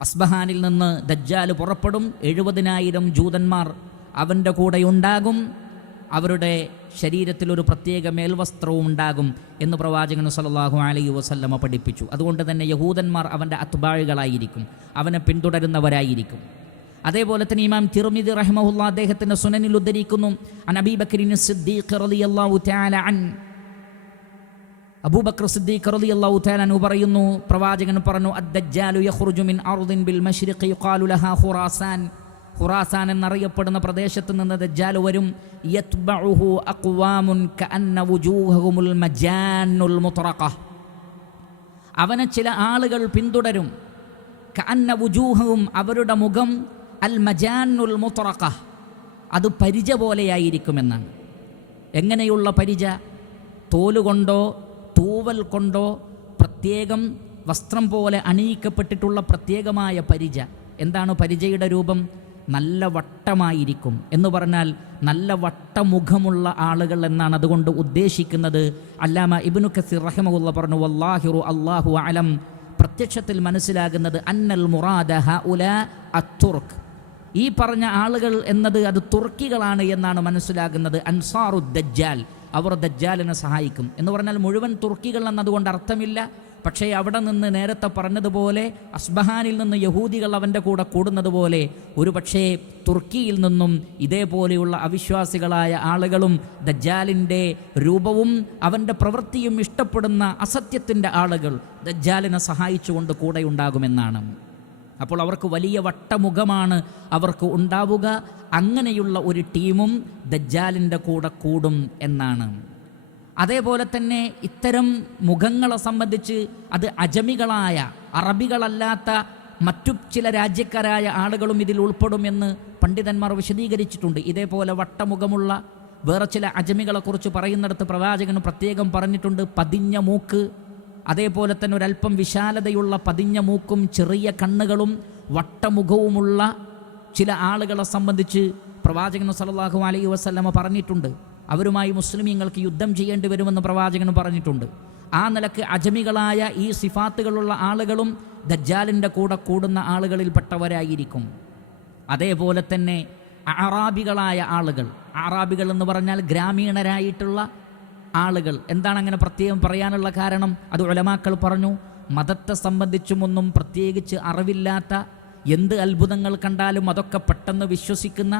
അസ്ബഹാനിൽ നിന്ന് ദജ്ജാൽ പുറപ്പെടും. 70,000 ജൂതന്മാർ അവൻ്റെ കൂടെ ഉണ്ടാകും. അവരുടെ ശരീരത്തിൽ ഒരു പ്രത്യേക മേൽവസ്ത്രവും ഉണ്ടാകും എന്ന് പ്രവാചകൻ സല്ലല്ലാഹു അലൈഹി വസല്ലമ പഠിപ്പിച്ചു. അതുകൊണ്ട് തന്നെ യഹൂദന്മാർ അവൻ്റെ അത്ബാഇകളായിരിക്കും, അവനെ പിന്തുടരുന്നവരായിരിക്കും. അതേപോലെ തന്നെ ഇമാം തിർമിദി റഹിമഹുല്ല അദ്ദേഹത്തിൻ്റെ സുനനിൽ ഉദ്ധരിക്കുന്നു, അൻ അബീ ബക്രിൻ സിദ്ദീഖ് റളിയല്ലാഹു തആല അൻ, അബൂബക്കർ സിദ്ദീഖ് റളിയല്ലാഹു തആല അൻഹു പറയുന്നു, പ്രവാചകൻ പറഞ്ഞു, അദ്ദജ്ജാലു യഖ്റുജു മിൻ അർദിൻ ബിൽ മശ്രിഖി യുഖാലു ലഹാ ഖുറാസാൻ. ഖുറാസാൻ എന്നറിയപ്പെടുന്ന പ്രദേശത്ത് നിന്ന് ദജ്ജാൽ വരും. യത്ബഉഹു അഖ്വാമുൻ കഅന്ന വുജൂഹുമുൽ മജാനുൽ മുത്രഖ. അവനെ ചില ആളുകൾ പിന്തുടരും. കഅന്ന വുജൂഹും, അവരുടെ മുഖം, അൽ മജാനുൽ മുത്രഖ, അത് പരിച പോലെയായിരിക്കുമെന്നാണ്. എങ്ങനെയുള്ള പരിച? തോലുകൊണ്ടോ തൂവൽ കൊണ്ടോ പ്രത്യേകം വസ്ത്രം പോലെ അണിയിക്കപ്പെട്ടിട്ടുള്ള പ്രത്യേകമായ പരിച. എന്താണ് പരിചയുടെ രൂപം? നല്ല വട്ടമായിരിക്കും എന്ന് പറഞ്ഞാൽ നല്ല വട്ടമുഖമുള്ള ആളുകൾ എന്നാണ് അതുകൊണ്ട് ഉദ്ദേശിക്കുന്നത്. അല്ലാമ ഇബ്നു കസീർ റഹിമഹുല്ലാ പറഞ്ഞു, വല്ലാഹിറു അല്ലാഹു അലം, പ്രത്യക്ഷത്തിൽ മനസ്സിലാകുന്നത് അന്നൽ മുറാദ ഹഉലാ അത്തുർക്ക്, ഈ പറഞ്ഞ ആളുകൾ എന്നത് അത് തുർക്കികളാണ് എന്നാണ് മനസ്സിലാകുന്നത്. അൻസാറു ദജ്ജാൽ, അവർ ദജ്ജാലിനെ സഹായിക്കും എന്ന് പറഞ്ഞാൽ മുഴുവൻ തുർക്കികൾ എന്നതുകൊണ്ട് അർത്ഥമില്ല. പക്ഷേ അവിടെ നിന്ന് നേരത്തെ പറഞ്ഞതുപോലെ അസ്ബഹാനിൽ നിന്ന് യഹൂദികൾ അവൻ്റെ കൂടെ കൂടുന്നത് പോലെ ഒരു പക്ഷേ തുർക്കിയിൽ നിന്നും ഇതേപോലെയുള്ള അവിശ്വാസികളായ ആളുകളും ദജ്ജാലിൻ്റെ രൂപവും അവൻ്റെ പ്രവൃത്തിയും ഇഷ്ടപ്പെടുന്ന അസത്യത്തിൻ്റെ ആളുകൾ ദജ്ജാലിനെ സഹായിച്ചുകൊണ്ട് കൂടെയുണ്ടാകുമെന്നാണ്. അപ്പോൾ അവർക്ക് വലിയ വട്ടമുഖമാണ് അവർക്ക് ഉണ്ടാവുക. അങ്ങനെയുള്ള ഒരു ടീമും ദജ്ജാലിൻ്റെ കൂടെ കൂടും എന്നാണ്. അതേപോലെ തന്നെ ഇത്തരം മുഖങ്ങളെ സംബന്ധിച്ച് അത് അജമികളായ അറബികളല്ലാത്ത മറ്റു ചില രാജ്യക്കാരായ ആളുകളും ഇതിൽ ഉൾപ്പെടുമെന്ന് പണ്ഡിതന്മാർ വിശദീകരിച്ചിട്ടുണ്ട്. ഇതേപോലെ വട്ടമുഖമുള്ള വേറെ ചില അജമികളെക്കുറിച്ച് പറയുന്നിടത്ത് പ്രവാചകൻ പ്രത്യേകം പറഞ്ഞിട്ടുണ്ട്, പതിഞ്ഞ മൂക്ക്, അതേപോലെ തന്നെ ഒരല്പം വിശാലതയുള്ള പതിഞ്ഞ മൂക്കും ചെറിയ കണ്ണുകളും വട്ടമുഖവുമുള്ള ചില ആളുകളെ സംബന്ധിച്ച് പ്രവാചകൻ സല്ലല്ലാഹു അലൈഹി വസല്ലമ പറഞ്ഞിട്ടുണ്ട്. അവരുമായി മുസ്ലിമീങ്ങൾക്ക് യുദ്ധം ചെയ്യേണ്ടി വരുമെന്ന് പ്രവാചകൻ പറഞ്ഞിട്ടുണ്ട്. ആ നിലക്ക് അജമികളായ ഈ സിഫാത്തുകളുള്ള ആളുകളും ദജ്ജാലിൻ്റെ കൂടെ കൂടുന്ന ആളുകളിൽപ്പെട്ടവരായിരിക്കും. അതേപോലെ തന്നെ അറാബികളായ ആളുകൾ, അറാബികൾ എന്ന് പറഞ്ഞാൽ ഗ്രാമീണരായിട്ടുള്ള ആളുകൾ. എന്താണ് അങ്ങനെ പ്രത്യേകം പറയാനുള്ള കാരണം? അത് ഉലമാക്കൾ പറഞ്ഞു, മതത്തെ സംബന്ധിച്ചുമൊന്നും പ്രത്യേകിച്ച് അറിവില്ലാത്ത, എന്ത് അത്ഭുതങ്ങൾ കണ്ടാലും അതൊക്കെ പെട്ടെന്ന് വിശ്വസിക്കുന്ന,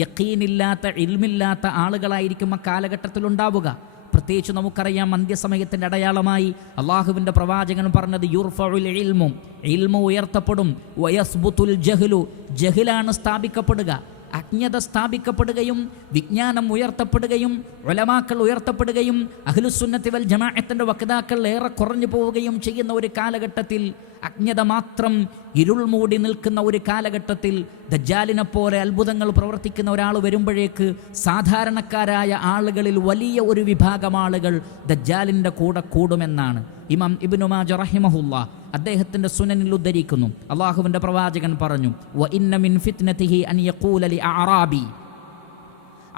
യഖീനില്ലാത്ത, ഇൽമില്ലാത്ത ആളുകളായിരിക്കും ആ കാലഘട്ടത്തിലുണ്ടാവുക. പ്രത്യേകിച്ച് നമുക്കറിയാം അന്ത്യസമയത്തിൻ്റെ അടയാളമായി അള്ളാഹുവിൻ്റെ പ്രവാചകൻ പറഞ്ഞത്, യുർഫഉൽ ഇൽമു, ഇൽമു ഉയർത്തപ്പെടും, വയസ്ബുതുൽ ജഹ്ലു, ജഹ്ലാണ് സ്ഥാപിക്കപ്പെടുക, അജ്ഞത സ്ഥാപിക്കപ്പെടുകയും വിജ്ഞാനം ഉയർത്തപ്പെടുകയും ഉലമാക്കൾ ഉയർത്തപ്പെടുകയും അഹ്ലുസുന്നത്തി വൽ ജമാഅത്തിന്റെ വക്താക്കൾ ഏറെ കുറഞ്ഞു പോവുകയും ചെയ്യുന്ന ഒരു കാലഘട്ടത്തിൽ, അജ്ഞത മാത്രം ഇരുൾ മൂടി നിൽക്കുന്ന ഒരു കാലഘട്ടത്തിൽ ദജ്ജാലിനെ പോലെ അത്ഭുതങ്ങൾ പ്രവർത്തിക്കുന്ന ഒരാൾ വരുമ്പോഴേക്ക് സാധാരണക്കാരായ ആളുകളിൽ വലിയ ഒരു വിഭാഗം ആളുകൾ ദജ്ജാലിൻ്റെ കൂടെ കൂടുമെന്നാണ് ഇമാം ഇബ്നു മാജ റഹിമഹുല്ലാ അദ്ദേഹത്തിൻ്റെ സുനനിൽ ഉദ്ധരിക്കുന്നു. അള്ളാഹുവിൻ്റെ പ്രവാചകൻ പറഞ്ഞു, വ ഇന്ന മിൻ ഫിത്നതിഹി അൻ യഖൂല ലി അഅറാബി,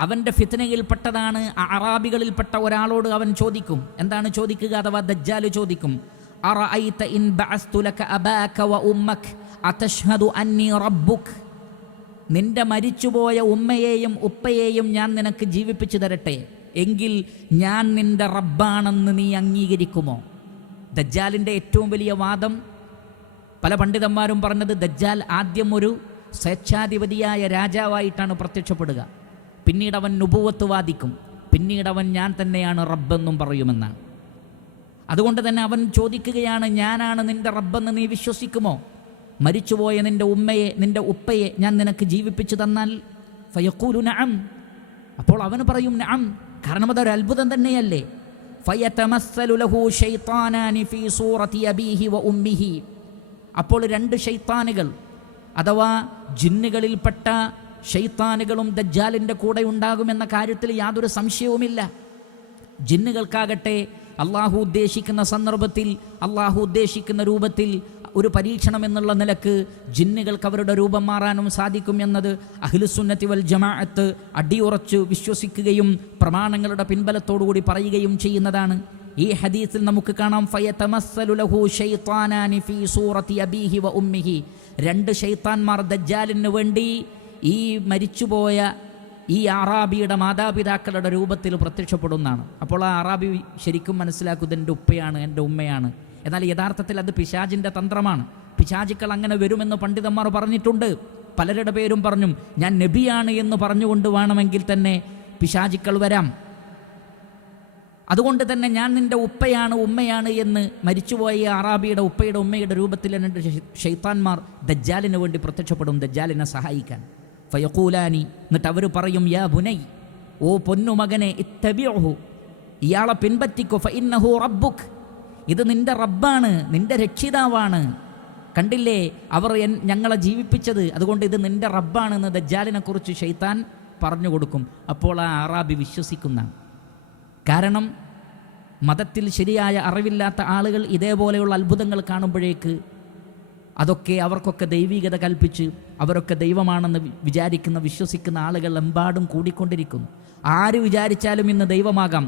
അവൻ്റെ ഫിത്നയിൽപ്പെട്ടതാണ് അഅറാബികളിൽപ്പെട്ട ഒരാളോട് അവൻ ചോദിക്കും. എന്താണ് ചോദിക്കുക? അഥവാ ദജ്ജാൽ ചോദിക്കും, അറഅയ്ത ഇൻ ബഅസ്തു ലക അബാക വ ഉമ്മക അതശ്ഹദു അന്നി റബ്ബുക, നിന്റെ മരിച്ചുപോയ ഉമ്മയെയും ഉപ്പയെയും ഞാൻ നിനക്ക് ജീവിപ്പിച്ചു തരട്ടെ, എങ്കിൽ ഞാൻ നിന്റെ റബ്ബാണെന്ന് നീ അംഗീകരിക്കുമോ? ദജ്ജാലിൻ്റെ ഏറ്റവും വലിയ വാദം, പല പണ്ഡിതന്മാരും പറഞ്ഞത്, ദജ്ജാൽ ആദ്യം ഒരു സ്വേച്ഛാധിപതിയായ രാജാവായിട്ടാണ് പ്രത്യക്ഷപ്പെടുക, പിന്നീട് അവൻ നുബുവത്ത് വാദിക്കും, പിന്നീട് അവൻ ഞാൻ തന്നെയാണ് റബ്ബെന്നും പറയുമെന്നാണ്. അതുകൊണ്ട് തന്നെ അവൻ ചോദിക്കുകയാണ്, ഞാനാണ് നിന്റെ റബ്ബെന്ന് നീ വിശ്വസിക്കുമോ? മരിച്ചുപോയ നിന്റെ ഉമ്മയെ, നിന്റെ ഉപ്പയെ ഞാൻ നിനക്ക് ജീവിപ്പിച്ചു തന്നാൽ? ഫയഖൂലു നഅം, അപ്പോൾ അവന് പറയും നഅം, കാരണം അതൊരു അത്ഭുതം തന്നെയല്ലേ. ഫയതമസ്സലു ലഹു ശൈത്താനാനി ഫീ സൂറതി അബീഹി വ ഉമ്മിഹി, അപ്പോൾ രണ്ട് ശൈത്താനുകൾ അഥവാ ജിന്നുകളിൽപ്പെട്ട ശൈത്താനുകളും ദജ്ജാലിൻ്റെ കൂടെ ഉണ്ടാകുമെന്ന കാര്യത്തിൽ യാതൊരു സംശയവുമില്ല. ജിന്നുകൾക്കാകട്ടെ അള്ളാഹു ഉദ്ദേശിക്കുന്ന സന്ദർഭത്തിൽ, അള്ളാഹു ഉദ്ദേശിക്കുന്ന രൂപത്തിൽ ഒരു പരീക്ഷണം എന്നുള്ള നിലക്ക് ജിന്നുകൾക്ക് അവരുടെ രൂപം മാറാനും സാധിക്കും എന്നത് അഹ്ലുസുന്നത്തി വൽ ജമാഅത്ത് അടിയുറച്ചു വിശ്വസിക്കുകയും പ്രമാണങ്ങളുടെ പിൻബലത്തോടുകൂടി പറയുകയും ചെയ്യുന്നതാണ്. ഈ ഹദീസിൽ നമുക്ക് കാണാം, ഫയതമസ്സലു ലഹു ശൈത്താനാനി ഫീ സൂറത്തി അബീഹി വ ഉമ്മിഹി. 2 ശൈത്താന്മാർ ദജ്ജാലിന് വേണ്ടി ഈ മരിച്ചുപോയ ഈ അറാബിയുടെ മാതാപിതാക്കളുടെ രൂപത്തിൽ പ്രത്യക്ഷപ്പെടുന്നതാണ്. അപ്പോൾ ആ അറാബി ശരിക്കും മനസ്സിലാക്കുന്നത് എൻ്റെ ഉപ്പയാണ്, എൻ്റെ ഉമ്മയാണ്. എന്നാൽ യഥാർത്ഥത്തിൽ അത് പിശാചിൻ്റെ തന്ത്രമാണ്. പിശാചുക്കൾ അങ്ങനെ വരുമെന്ന് പണ്ഡിതന്മാർ പറഞ്ഞിട്ടുണ്ട്. പലരുടെ പേരും പറഞ്ഞു. ഞാൻ നബിയാണ് എന്ന് പറഞ്ഞുകൊണ്ട് വേണമെങ്കിൽ തന്നെ പിശാചുക്കൾ വരാം. അതുകൊണ്ട് തന്നെ ഞാൻ നിൻ്റെ ഉപ്പയാണ്, ഉമ്മയാണ് എന്ന് മരിച്ചുപോയ അറാബിയുടെ ഉപ്പയുടെ ഉമ്മയുടെ രൂപത്തിൽ എൻ്റെ ശൈത്താന്മാർ ദജ്ജാലിന് വേണ്ടി പ്രത്യക്ഷപ്പെടും, ദജ്ജാലിനെ സഹായിക്കാൻ. ഫയഖൂലാനി, എന്നിട്ട് അവർ പറയും, യാ ബുനൈ, ഓ പൊന്നുമകനെ, ഇത്തബിഉഹു, ഇയാളെ പിൻപറ്റിക്കോ, ഫഇന്നഹു റബ്ബുക്, ഇത് നിൻ്റെ റബ്ബാണ്, നിൻ്റെ രക്ഷിതാവാണ്. കണ്ടില്ലേ അവർ ഞങ്ങളെ ജീവിപ്പിച്ചത്, അതുകൊണ്ട് ഇത് നിൻ്റെ റബ്ബാണെന്ന് ദജ്ജാലിനെ കുറിച്ച് ശൈത്താൻ പറഞ്ഞു കൊടുക്കും. അപ്പോൾ ആ അറാബി വിശ്വസിക്കുന്നതാണ്. കാരണം മതത്തിൽ ശരിയായ അറിവില്ലാത്ത ആളുകൾ ഇതേപോലെയുള്ള അത്ഭുതങ്ങൾ കാണുമ്പോഴേക്ക് അതൊക്കെ അവർക്കൊക്കെ ദൈവികത കൽപ്പിച്ച് അവരൊക്കെ ദൈവമാണെന്ന് വിചാരിക്കുന്ന വിശ്വസിക്കുന്ന ആളുകൾ എമ്പാടും കൂടിക്കൊണ്ടിരിക്കുന്നു. ആര് വിചാരിച്ചാലും ഇന്ന് ദൈവമാകാം.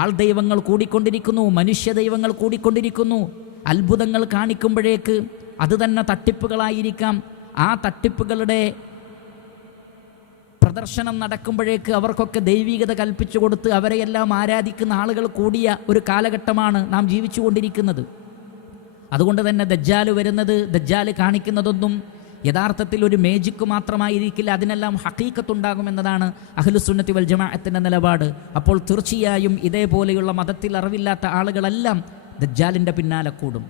ആൾ ദൈവങ്ങൾ കൂടിക്കൊണ്ടിരിക്കുന്നു, മനുഷ്യ ദൈവങ്ങൾ കൂടിക്കൊണ്ടിരിക്കുന്നു. അത്ഭുതങ്ങൾ കാണിക്കുമ്പോഴേക്ക് അത് തന്നെ തട്ടിപ്പുകളായിരിക്കാം. ആ തട്ടിപ്പുകളുടെ പ്രദർശനം നടക്കുമ്പോഴേക്ക് അവർക്കൊക്കെ ദൈവികത കൽപ്പിച്ചു കൊടുത്ത് അവരെയെല്ലാം ആരാധിക്കുന്ന ആളുകൾ കൂടിയ ഒരു കാലഘട്ടമാണ് നാം ജീവിച്ചു കൊണ്ടിരിക്കുന്നത്. അതുകൊണ്ട് തന്നെ ദജ്ജാൽ വരുന്നത്, ദജ്ജാൽ കാണിക്കുന്നതൊന്നും യഥാർത്ഥത്തിൽ ഒരു മേജിക്ക് മാത്രമായിരിക്കില്ല, അതിനെല്ലാം ഹഖീഖത്തുണ്ടാകുമെന്നതാണ് അഹ്ലുസുന്നത്തി വൽ ജമാഅത്തിൻ്റെ നിലപാട്. അപ്പോൾ തീർച്ചയായും ഇതേപോലെയുള്ള മതത്തിൽ അറിവില്ലാത്ത ആളുകളെല്ലാം ദജ്ജാലിൻ്റെ പിന്നാലെ കൂടും.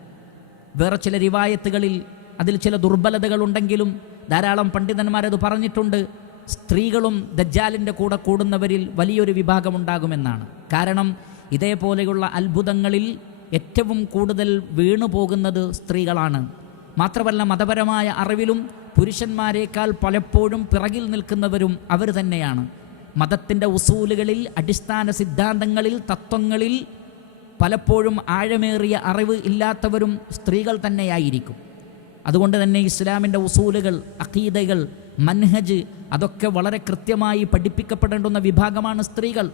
വേറെ ചില റിവായത്തുകളിൽ അതിൽ ചില ദുർബലതകളുണ്ടെങ്കിലും ധാരാളം പണ്ഡിതന്മാരത് പറഞ്ഞിട്ടുണ്ട്. സ്ത്രീകളും ദജ്ജാലിൻ്റെ കൂടെ കൂടുന്നവരിൽ വലിയൊരു വിഭാഗമുണ്ടാകുമെന്നാണ്. കാരണം ഇതേപോലെയുള്ള അത്ഭുതങ്ങളിൽ ഏറ്റവും കൂടുതൽ വീണു പോകുന്നത് സ്ത്രീകളാണ്. മാത്രമല്ല മതപരമായ അറിവിലും പുരുഷന്മാരെക്കാൾ പലപ്പോഴും പിറകിൽ നിൽക്കുന്നവരും അവർ തന്നെയാണ്. മതത്തിൻ്റെ ഉസൂലുകളിൽ, അടിസ്ഥാന സിദ്ധാന്തങ്ങളിൽ, തത്വങ്ങളിൽ പലപ്പോഴും ആഴമേറിയ അറിവ് ഇല്ലാത്തവരും സ്ത്രീകൾ തന്നെയായിരിക്കും. അതുകൊണ്ട് തന്നെ ഇസ്ലാമിൻ്റെ ഉസൂലുകൾ, അഖീദകൾ, മൻഹജ് അതൊക്കെ വളരെ കൃത്യമായി പഠിപ്പിക്കപ്പെടേണ്ടുന്ന വിഭാഗമാണ് സ്ത്രീകൾ.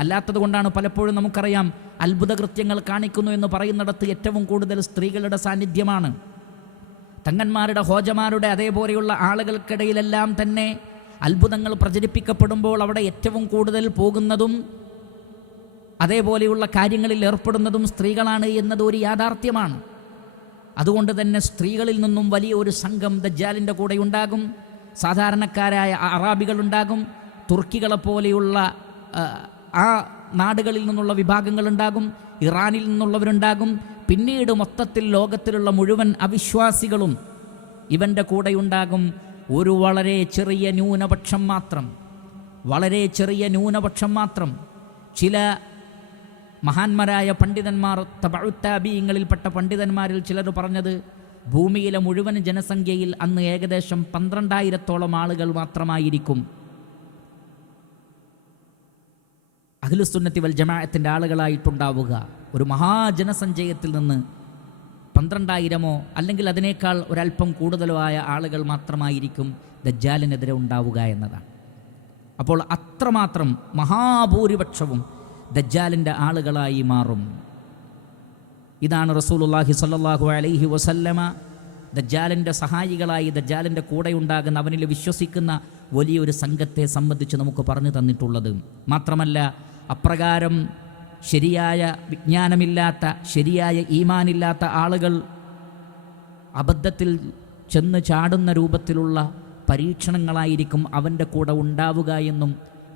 അല്ലാത്തത് കൊണ്ടാണ് പലപ്പോഴും നമുക്കറിയാം അത്ഭുത കൃത്യങ്ങൾ കാണിക്കുന്നു എന്ന് പറയുന്നിടത്ത് ഏറ്റവും കൂടുതൽ സ്ത്രീകളുടെ സാന്നിധ്യമാണ്. തങ്ങന്മാരുടെ, ഹോജമാരുടെ അതേപോലെയുള്ള ആളുകൾക്കിടയിലെല്ലാം തന്നെ അത്ഭുതങ്ങൾ പ്രചരിപ്പിക്കപ്പെടുമ്പോൾ അവിടെ ഏറ്റവും കൂടുതൽ പോകുന്നതും അതേപോലെയുള്ള കാര്യങ്ങളിൽ ഏർപ്പെടുന്നതും സ്ത്രീകളാണ് എന്നത് ഒരു യാഥാർത്ഥ്യമാണ്. അതുകൊണ്ട് തന്നെ സ്ത്രീകളിൽ നിന്നും വലിയ ഒരു സംഘം ദജ്ജാലിൻ്റെ കൂടെ ഉണ്ടാകും. സാധാരണക്കാരായ അറാബികളുണ്ടാകും, തുർക്കികളെപ്പോലെയുള്ള ആ നാടുകളിൽ നിന്നുള്ള വിഭാഗങ്ങളുണ്ടാകും, ഇറാനിൽ നിന്നുള്ളവരുണ്ടാകും. പിന്നീട് മൊത്തത്തിൽ ലോകത്തിലുള്ള മുഴുവൻ അവിശ്വാസികളും ഇവൻ്റെ കൂടെയുണ്ടാകും. ഒരു വളരെ ചെറിയ ന്യൂനപക്ഷം മാത്രം, വളരെ ചെറിയ ന്യൂനപക്ഷം മാത്രം. ചില മഹാന്മാരായ പണ്ഡിതന്മാർ, തബഉത്താബീങ്ങളിൽപ്പെട്ട പണ്ഡിതന്മാരിൽ ചിലർ പറഞ്ഞത് ഭൂമിയിലെ മുഴുവൻ ജനസംഖ്യയിൽ അന്ന് ഏകദേശം 12,000-ഓളം ആളുകൾ മാത്രമായിരിക്കും അഹ്ലുസുന്നത്തി വൽ ജമാഅത്തിൻ്റെ ആളുകളായിട്ടുണ്ടാവുക. ഒരു മഹാജനസഞ്ചയത്തിൽ നിന്ന് 12,000-ഓ അല്ലെങ്കിൽ അതിനേക്കാൾ ഒരല്പം കൂടുതലോ ആയ ആളുകൾ മാത്രമായിരിക്കും ദജ്ജാലിനെതിരെ ഉണ്ടാവുക എന്നതാണ്. അപ്പോൾ അത്രമാത്രം മഹാഭൂരിപക്ഷവും ദജ്ജാലിൻ്റെ ആളുകളായി മാറും. ഇതാണ് റസൂലുള്ളാഹി സ്വല്ലല്ലാഹു അലൈഹി വസല്ലമ ദജ്ജാലിൻ്റെ സഹായികളായി, ദജ്ജാലിൻ്റെ കൂടെയുണ്ടാകുന്ന, അവനിൽ വിശ്വസിക്കുന്ന വലിയൊരു സംഘത്തെ സംബന്ധിച്ച് നമുക്ക് പറഞ്ഞു തന്നിട്ടുള്ളത്. മാത്രമല്ല അപ്രകാരം ശരിയായ വിജ്ഞാനമില്ലാത്ത, ശരിയായ ഈമാനില്ലാത്ത ആളുകൾ അബദ്ധത്തിൽ ചെന്ന് ചാടുന്ന രൂപത്തിലുള്ള പരീക്ഷണങ്ങളായിരിക്കും അവൻ്റെ കൂടെ ഉണ്ടാവുക എന്നും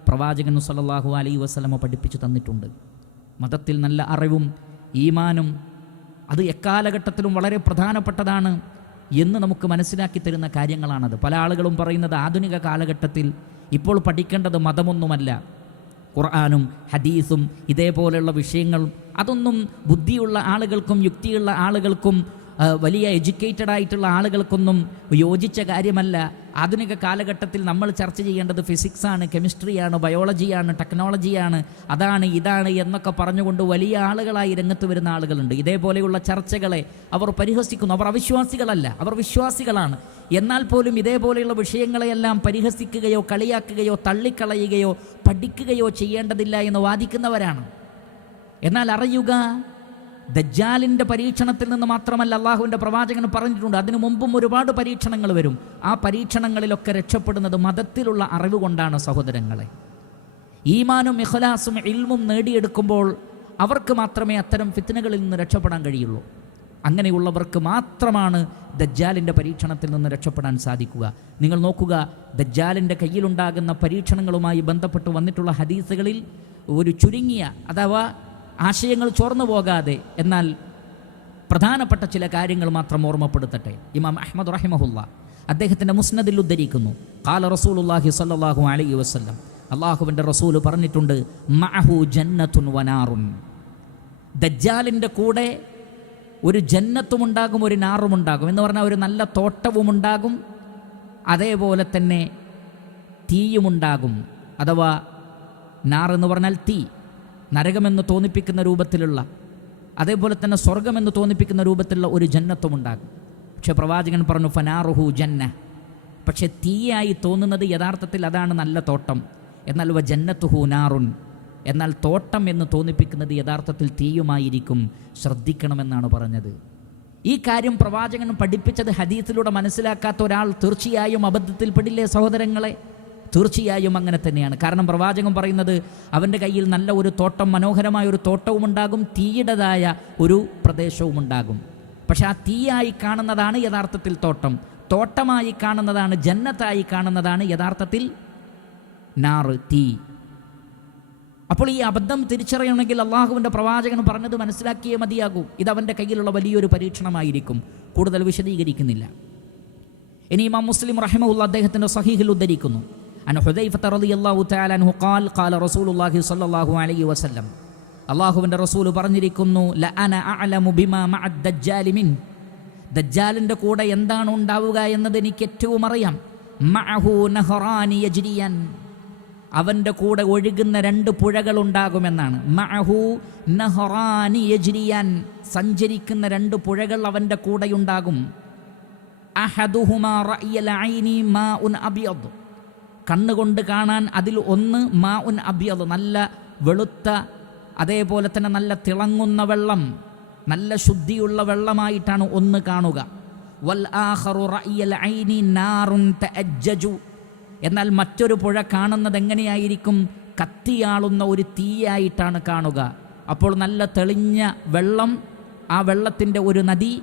പ്രവാചകൻ സ്വല്ലല്ലാഹു അലൈഹി വസല്ലമ പഠിപ്പിച്ചു തന്നിട്ടുണ്ട്. മതത്തിൽ നല്ല അറിവും ഈമാനും അത് എക്കാലഘട്ടത്തിലും വളരെ പ്രധാനപ്പെട്ടതാണ് എന്ന് നമുക്ക് മനസ്സിലാക്കി തരുന്ന കാര്യങ്ങളാണത്. പല ആളുകളും പറയുന്നത് ആധുനിക കാലഘട്ടത്തിൽ ഇപ്പോൾ പഠിക്കേണ്ടത് മതമൊന്നുമല്ല, ഖുർആനും ഹദീസും ഇതേപോലെയുള്ള വിഷയങ്ങൾ അതൊന്നും ബുദ്ധിയുള്ള ആളുകൾക്കും യുക്തിയുള്ള ആളുകൾക്കും വലിയ എഡ്യൂക്കേറ്റഡ് ആയിട്ടുള്ള ആളുകൾക്കൊന്നും യോജിച്ച കാര്യമല്ല. ആധുനിക കാലഘട്ടത്തിൽ നമ്മൾ ചർച്ച ചെയ്യേണ്ടത് ഫിസിക്സാണ്, കെമിസ്ട്രിയാണ്, ബയോളജിയാണ്, ടെക്നോളജിയാണ്, അതാണ് ഇതാണ് എന്നൊക്കെ പറഞ്ഞുകൊണ്ട് വലിയ ആളുകളായി രംഗത്ത് വരുന്ന ആളുകളുണ്ട്. ഇതേപോലെയുള്ള ചർച്ചകളെ അവർ പരിഹസിക്കുന്നു. അവർ അവിശ്വാസികളല്ല, അവർ വിശ്വാസികളാണ്. എന്നാൽ പോലും ഇതേപോലെയുള്ള വിഷയങ്ങളെയെല്ലാം പരിഹസിക്കുകയോ കളിയാക്കുകയോ തള്ളിക്കളയുകയോ പഠിക്കുകയോ ചെയ്യേണ്ടതില്ല എന്ന് വാദിക്കുന്നവരാണ്. എന്നാൽ അറിയുക, ദജ്ജാലിൻ്റെ പരീക്ഷണത്തിൽ നിന്ന് മാത്രമല്ല അള്ളാഹുവിൻ്റെ പ്രവാചകൻ പറഞ്ഞിട്ടുണ്ട്, അതിനു മുമ്പും ഒരുപാട് പരീക്ഷണങ്ങൾ വരും. ആ പരീക്ഷണങ്ങളിലൊക്കെ രക്ഷപ്പെടുന്നത് മതത്തിലുള്ള അറിവ് കൊണ്ടാണ് സഹോദരങ്ങളെ. ഈമാനും ഇഖ്ലാസും ഇൽമും നേടിയെടുക്കുമ്പോൾ അവർക്ക് മാത്രമേ അത്തരം ഫിത്നകളിൽ നിന്ന് രക്ഷപ്പെടാൻ കഴിയുള്ളൂ. അങ്ങനെയുള്ളവർക്ക് മാത്രമാണ് ദജ്ജാലിൻ്റെ പരീക്ഷണത്തിൽ നിന്ന് രക്ഷപ്പെടാൻ സാധിക്കുക. നിങ്ങൾ നോക്കുക, ദജ്ജാലിൻ്റെ കയ്യിലുണ്ടാകുന്ന പരീക്ഷണങ്ങളുമായി ബന്ധപ്പെട്ട് വന്നിട്ടുള്ള ഹദീസുകളിൽ ഒരു ചുരുങ്ങിയ അഥവാ ആശയങ്ങൾ ചോർന്നു പോകാതെ എന്നാൽ പ്രധാനപ്പെട്ട ചില കാര്യങ്ങൾ മാത്രം ഓർമ്മപ്പെടുത്തട്ടെ. ഇമാം അഹ്മദ് റഹിമഹുല്ല അദ്ദേഹത്തിൻ്റെ മുസ്നദിൽ ഉദ്ധരിക്കുന്നു, ഖാല റസൂലുള്ളാഹി സ്വല്ലല്ലാഹു അലൈഹി വസല്ലം, അള്ളാഹുവിൻ്റെ റസൂൽ പറഞ്ഞിട്ടുണ്ട്, മഅഹു ജന്നത്തുൻ വനാറുൻ, ദജ്ജാലിൻ്റെ കൂടെ ഒരു ജന്നത്തുമുണ്ടാകും ഒരു നാറുമുണ്ടാകും. എന്ന് പറഞ്ഞാൽ ഒരു നല്ല തോട്ടവുമുണ്ടാകും, അതേപോലെ തന്നെ തീയുമുണ്ടാകും. അഥവാ നാർ എന്ന് പറഞ്ഞാൽ തീ, നരകമെന്ന് തോന്നിപ്പിക്കുന്ന രൂപത്തിലുള്ള, അതേപോലെ തന്നെ സ്വർഗമെന്ന് തോന്നിപ്പിക്കുന്ന രൂപത്തിലുള്ള ഒരു ജന്നത്തുമുണ്ടാകും. പക്ഷെ പ്രവാചകൻ പറഞ്ഞു, ഫനാറുഹു ജന്ന, പക്ഷെ തീയായി തോന്നുന്നത് യഥാർത്ഥത്തിൽ അതാണ് നല്ല തോട്ടം. എന്നാൽ വ ജന്നത്തുഹു നാറുൻ, എന്നാൽ തോട്ടം എന്ന് തോന്നിപ്പിക്കുന്നത് യഥാർത്ഥത്തിൽ തീയുമായിരിക്കും. ശ്രദ്ധിക്കണമെന്നാണ് പറഞ്ഞത്. ഈ കാര്യം പ്രവാചകൻ പഠിപ്പിച്ചത് ഹദീസിലൂടെ മനസ്സിലാക്കാത്ത ഒരാൾ തീർച്ചയായും അബദ്ധത്തിൽപ്പെടില്ലേ സഹോദരങ്ങളെ? തീർച്ചയായും അങ്ങനെ തന്നെയാണ്. കാരണം പ്രവാചകൻ പറയുന്നത് അവൻ്റെ കയ്യിൽ നല്ല ഒരു തോട്ടം, മനോഹരമായ ഒരു തോട്ടവും ഉണ്ടാകും, തീയുടേതായ ഒരു പ്രദേശവും ഉണ്ടാകും. പക്ഷെ ആ തീയായി കാണുന്നതാണ് യഥാർത്ഥത്തിൽ തോട്ടം, തോട്ടമായി കാണുന്നതാണ്, ജന്നത്തായി കാണുന്നതാണ് യഥാർത്ഥത്തിൽ നാറ്, തീ. അപ്പോൾ ഈ അബദ്ധം തിരിച്ചറിയണമെങ്കിൽ അള്ളാഹുവിൻ്റെ പ്രവാചകൻ പറഞ്ഞത് മനസ്സിലാക്കിയേ മതിയാകൂ. ഇത് അവൻ്റെ കയ്യിലുള്ള വലിയൊരു പരീക്ഷണമായിരിക്കും. കൂടുതൽ വിശദീകരിക്കുന്നില്ല. ഇനി ഇമാം മുസ്ലിം റഹിമഹുല്ല അദ്ദേഹത്തിൻ്റെ സഹീഹിൽ ഉദ്ധരിക്കുന്നു, അൻ ഹുദൈഫത റളിയല്ലാഹു തആല അൻഹു ഖാൽ ഖാല റസൂലുള്ളാഹി സ്വല്ലല്ലാഹു അലൈഹി വസല്ലം, അള്ളാഹുവിൻ്റെ റസൂൽ പറഞ്ഞിരിക്കുന്നു, ലഅന അഅലമു ബിമാ മഅദ് ദജ്ജാലി മിൻ, ദജ്ജാലിൻ്റെ കൂടെ എന്താണ് ഉണ്ടാവുക എന്നത് എനിക്ക് ഏറ്റവും അറിയാം. മഅഹു നഹറാനി യജ്രിയാൻ, അവൻ്റെ കൂടെ ഒഴുകുന്ന 2 പുഴകൾ ഉണ്ടാകുമെന്നാണ്. മഅഹു നഹറാനി യജ്രിയാൻ, സഞ്ചരിക്കുന്ന 2 പുഴകൾ അവൻ്റെ കൂടെയുണ്ടാകും. അഹദുഹുമാ റഅയൽ ഐനി മാഉൻ അബിയദ്, കണ്ണുകൊണ്ട് കാണാൻ അതിൽ ഒന്ന് മാഉൻ അബിയദ്, നല്ല വെളുത്ത, അതേപോലെ തന്നെ നല്ല തിളങ്ങുന്ന വെള്ളം, നല്ല ശുദ്ധിയുള്ള വെള്ളമായിട്ടാണ് ഒന്ന് കാണുക. വൽ ആഖറു റഅയൽ ഐനി നാറുൻ തഅജ്ജജു, എന്നാൽ മറ്റൊരു പുഴ കാണുന്നത് എങ്ങനെയായിരിക്കും? കത്തിയാളുന്ന ഒരു തീയായിട്ടാണ് കാണുക. അപ്പോൾ നല്ല തെളിഞ്ഞ വെള്ളം, ആ വെള്ളത്തിൻ്റെ ഒരു നദി,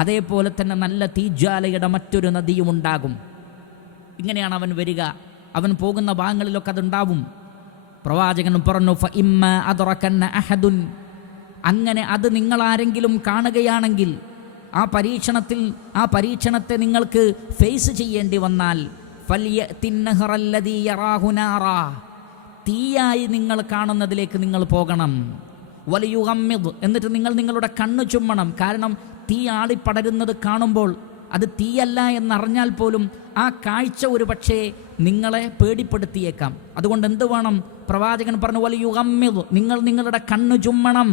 അതേപോലെ തന്നെ നല്ല തീജ്വാലയുടെ മറ്റൊരു നദിയും ഉണ്ടാകും. ഇങ്ങനെയാണ് അവൻ വരിക. അവൻ പോകുന്ന ഭാഗങ്ങളിലൊക്കെ അതുണ്ടാവും. പ്രവാചകൻ പറഞ്ഞു, ഫഇമ്മ അദ്റകന്ന അഹദുൻ, അങ്ങനെ അത് നിങ്ങളാരെങ്കിലും കാണുകയാണെങ്കിൽ, ആ പരീക്ഷണത്തെ നിങ്ങൾക്ക് ഫേസ് ചെയ്യേണ്ടി വന്നാൽ, ഫൽയതിന്നഹറല്ലദീ യറാഹു നാറാ, തീയായി നിങ്ങൾ കാണുന്നതിലേക്ക് നിങ്ങൾ പോകണം. വലിയുഗമ്മിദ്, എന്നിട്ട് നിങ്ങൾ നിങ്ങളുടെ കണ്ണ് ചുമ്മണം. കാരണം തീ ആളിപ്പടരുന്നത് കാണുമ്പോൾ അത് തീയല്ല എന്നറിഞ്ഞാൽ പോലും ആ കാഴ്ച ഒരു പക്ഷേ നിങ്ങളെ പേടിപ്പെടുത്തിയേക്കാം. അതുകൊണ്ട് എന്ത് വേണം? പ്രവാചകൻ പറഞ്ഞു, വലിയുഗമ്മിദ്, നിങ്ങൾ നിങ്ങളുടെ കണ്ണ് ചുമ്മണം.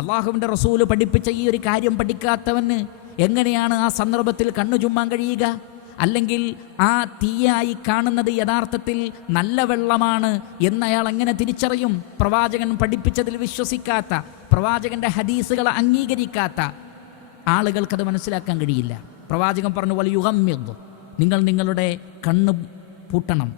അള്ളാഹുവിൻ്റെ റസൂല് പഠിപ്പിച്ച ഈ ഒരു കാര്യം പഠിക്കാത്തവന് എങ്ങനെയാണ് ആ സന്ദർഭത്തിൽ കണ്ണു ചുമ്മാൻ കഴിയുക? അല്ലെങ്കിൽ ആ തീയായി കാണുന്നത് യഥാർത്ഥത്തിൽ നല്ല വെള്ളമാണ് എന്നയാൾ എങ്ങനെ തിരിച്ചറിയും? പ്രവാചകൻ പഠിപ്പിച്ചതിൽ വിശ്വസിക്കാത്ത, പ്രവാചകൻ്റെ ഹദീസുകളെ അംഗീകരിക്കാത്ത ആളുകൾക്കത് മനസ്സിലാക്കാൻ കഴിയില്ല. പ്രവാചകൻ പറഞ്ഞു, വലിയുഗമ്മിദ്, നിങ്ങൾ നിങ്ങളുടെ കണ്ണ് പൂട്ടണം.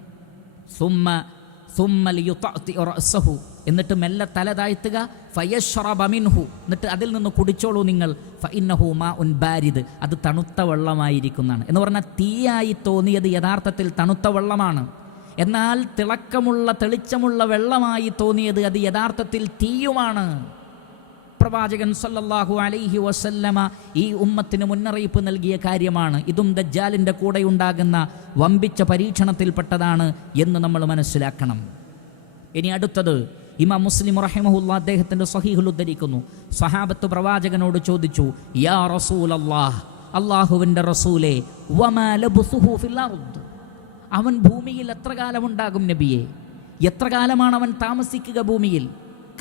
എന്നിട്ട് മെല്ലെ തല താഴ്ത്തുക. ഫയശ്റബ മിൻഹു, എന്നിട്ട് അതിൽ നിന്ന് കുടിച്ചോളൂ നിങ്ങൾ. ഫഇന്നഹു മാഉൻ ബാരിദ്, അത് തണുത്ത വെള്ളമായിരിക്കുന്നതാണ്. എന്ന് പറഞ്ഞാൽ തീയായി തോന്നിയത് യഥാർത്ഥത്തിൽ തണുത്ത വെള്ളമാണ്. എന്നാൽ തിളക്കമുള്ള തെളിച്ചമുള്ള വെള്ളമായി തോന്നിയത് അത് യഥാർത്ഥത്തിൽ തീയുമാണ്. പ്രവാചകൻ സല്ലല്ലാഹു അലൈഹി വസല്ലമ ഈ ഉമ്മത്തിന് മുന്നറിയിപ്പ് നൽകിയ കാര്യമാണ്. ഇതും ദജ്ജാലിൻ്റെ കൂടെ ഉണ്ടാകുന്ന വമ്പിച്ച പരീക്ഷണത്തിൽപ്പെട്ടതാണ് എന്ന് നമ്മൾ മനസ്സിലാക്കണം. ഇനി അടുത്തത്, ഇമാം മുസ്ലിം റഹിമഹുല്ലാ അദ്ദേഹത്തിൻ്റെ സ്വഹീഹുൽ ഉദ്ധരിക്കുന്നു, സ്വഹാബത്ത് പ്രവാചകനോട് ചോദിച്ചു, യാ റസൂലല്ലാഹ്, അള്ളാഹുവിൻ്റെ റസൂലേ, വമാ ലബ്സുഹു ഫിൽ അർദ്, അവൻ ഭൂമിയിൽ എത്ര കാലമുണ്ടാകും നബിയെ? എത്ര കാലമാണ് അവൻ താമസിക്കുക ഭൂമിയിൽ?